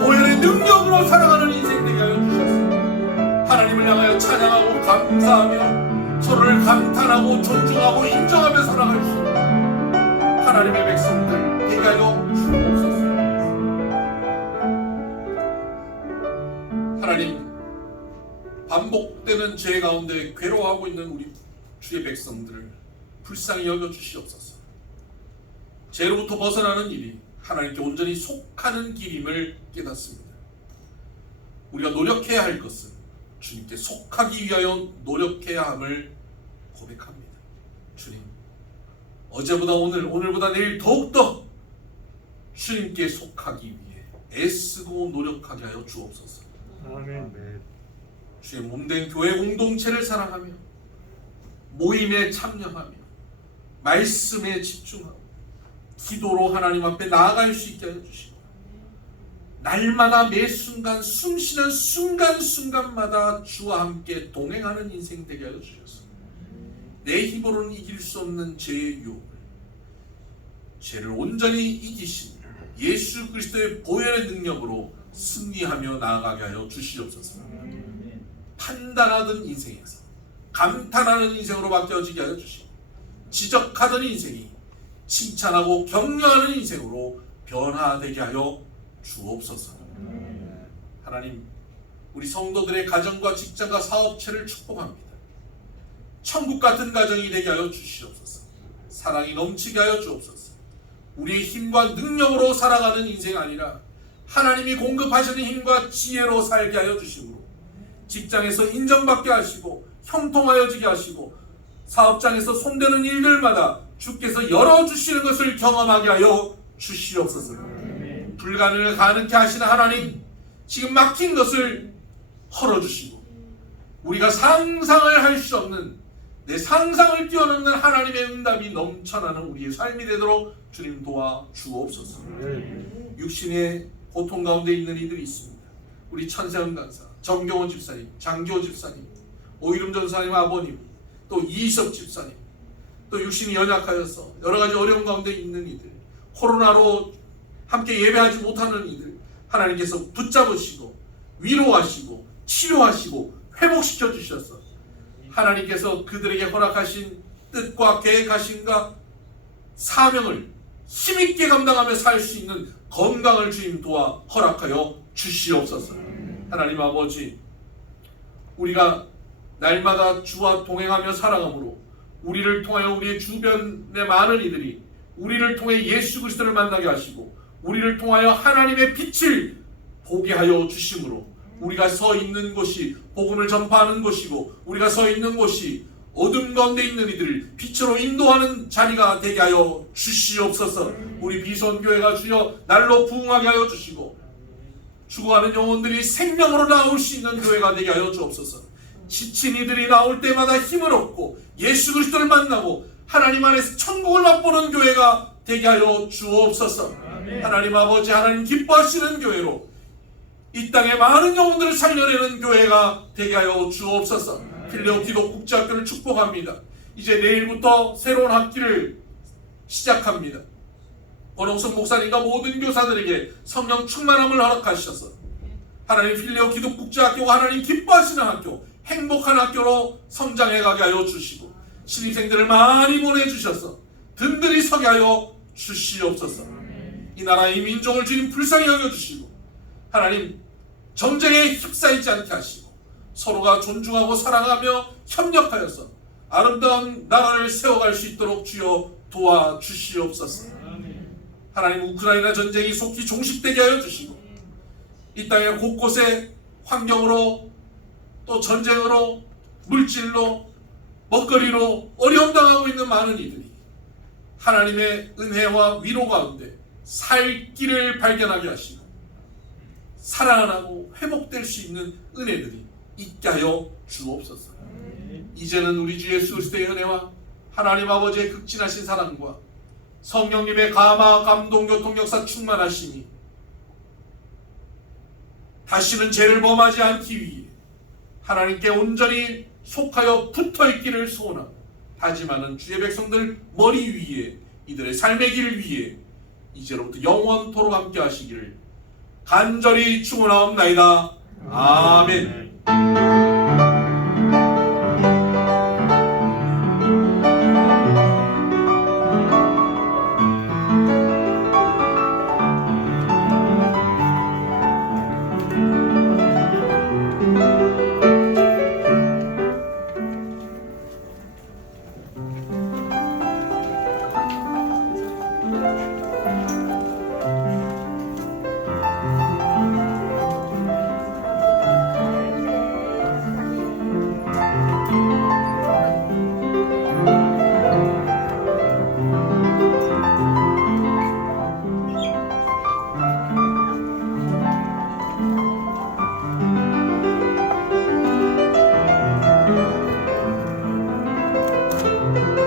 보혈의 능력으로 살아가는 인생 되게 하여 주셨습니다. 하나님을 향하여 찬양하고 감사하며 서로를 감탄하고 존중하고 인정하며 살아갈 수 있는 하나님의 백성들 되게 하여 주옵소서. 하나님, 반복되는 죄 가운데 괴로워하고 있는 우리 주의 백성들을 불쌍히 여겨 주시옵소서. 죄로부터 벗어나는 일이 하나님께 온전히 속하는 길임을 깨닫습니다. 우리가 노력해야 할 것은 주님께 속하기 위하여 노력해야 함을 고백합니다. 주님, 어제보다 오늘보다 내일 더욱더 주님께 속하기 위해 애쓰고 노력하게 하여 주옵소서. 아멘. 주의 몸된 교회 공동체를 사랑하며 모임에 참여하며 말씀에 집중하고 기도로 하나님 앞에 나아갈 수 있게 하여 주시고 날마다 매 순간 숨쉬는 순간순간마다 주와 함께 동행하는 인생 되게 하여 주셔서 내 힘으로는 이길 수 없는 죄의 유혹을 죄를 온전히 이기신 예수 그리스도의 보혈의 능력으로 승리하며 나아가게 하여 주시옵소서. 판단하던 인생에서 감탄하는 인생으로 바뀌어지게 하여 주시고, 지적하던 인생이 칭찬하고 격려하는 인생으로 변화되게 하여 주옵소서. 하나님, 우리 성도들의 가정과 직장과 사업체를 축복합니다. 천국 같은 가정이 되게 하여 주시옵소서. 사랑이 넘치게 하여 주옵소서. 우리의 힘과 능력으로 살아가는 인생 아니라 하나님이 공급하시는 힘과 지혜로 살게 하여 주시므로 직장에서 인정받게 하시고 형통하여지게 하시고 사업장에서 손대는 일들마다 주께서 열어주시는 것을 경험하게 하여 주시옵소서. 불가능을 가능케 하시는 하나님, 지금 막힌 것을 헐어주시고 우리가 상상을 할 수 없는, 내 상상을 뛰어넘는 하나님의 응답이 넘쳐나는 우리의 삶이 되도록 주님 도와 주옵소서. 육신의 고통 가운데 있는 이들이 있습니다. 우리 천세은 간사, 정경원 집사님, 장기호 집사님, 오이름 전사님 아버님, 또 이희섭 집사님, 또 육신이 연약하여서 여러 가지 어려움 가운데 있는 이들, 코로나로 함께 예배하지 못하는 이들, 하나님께서 붙잡으시고 위로하시고 치료하시고 회복시켜 주셔서 하나님께서 그들에게 허락하신 뜻과 계획하신가 사명을 힘있게 감당하며 살 수 있는 건강을 주님 도와 허락하여 주시옵소서. 하나님 아버지, 우리가 날마다 주와 동행하며 살아가므로 우리를 통하여 우리의 주변의 많은 이들이 우리를 통해 예수 그리스도를 만나게 하시고 우리를 통하여 하나님의 빛을 보게 하여 주심으로 우리가 서 있는 곳이 복음을 전파하는 곳이고 우리가 서 있는 곳이 어둠 가운데 있는 이들을 빛으로 인도하는 자리가 되게 하여 주시옵소서. 우리 비선교회가 주여 날로 부흥하게 하여 주시고 죽어가는 영혼들이 생명으로 나올 수 있는 교회가 되게 하여 주옵소서. 지친 이들이 나올 때마다 힘을 얻고 예수 그리스도를 만나고 하나님 안에서 천국을 맛보는 교회가 되게 하여 주옵소서. 하나님 아버지, 하나님 기뻐하시는 교회로 이 땅에 많은 영혼들을 살려내는 교회가 되게 하여 주옵소서. 필레오 기독국제학교를 축복합니다. 이제 내일부터 새로운 학기를 시작합니다. 권홍석 목사님과 모든 교사들에게 성령 충만함을 허락하셔서 하나님 필레오 기독국제학교가 하나님 기뻐하시는 학교, 행복한 학교로 성장해가게 하여 주시고 신입생들을 많이 보내주셔서 든든히 서게 하여 주시옵소서. 이 나라 이 민족을 주님 불쌍히 여겨주시고 하나님 전쟁에 휩싸이지 않게 하시고 서로가 존중하고 사랑하며 협력하여서 아름다운 나라를 세워갈 수 있도록 주여 도와주시옵소서. 하나님 우크라이나 전쟁이 속히 종식되게 하여 주시고 이 땅의 곳곳에 환경으로 또 전쟁으로 물질로 먹거리로 어려움 당하고 있는 많은 이들이 하나님의 은혜와 위로 가운데 살 길을 발견하게 하시고 살아나고 회복될 수 있는 은혜들이 있게 하여 주옵소서. 이제는 우리 주 예수 그리스도의 은혜와 하나님 아버지의 극진하신 사랑과 성령님의 감화 감동 교통 역사 충만하시니 다시는 죄를 범하지 않기 위해 하나님께 온전히 속하여 붙어있기를 소원하고 다짐하는 주의 백성들 머리 위에 이들의 삶의 길 위에 이제로부터 영원토록 함께 하시기를 간절히 축원하옵나이다. 아멘.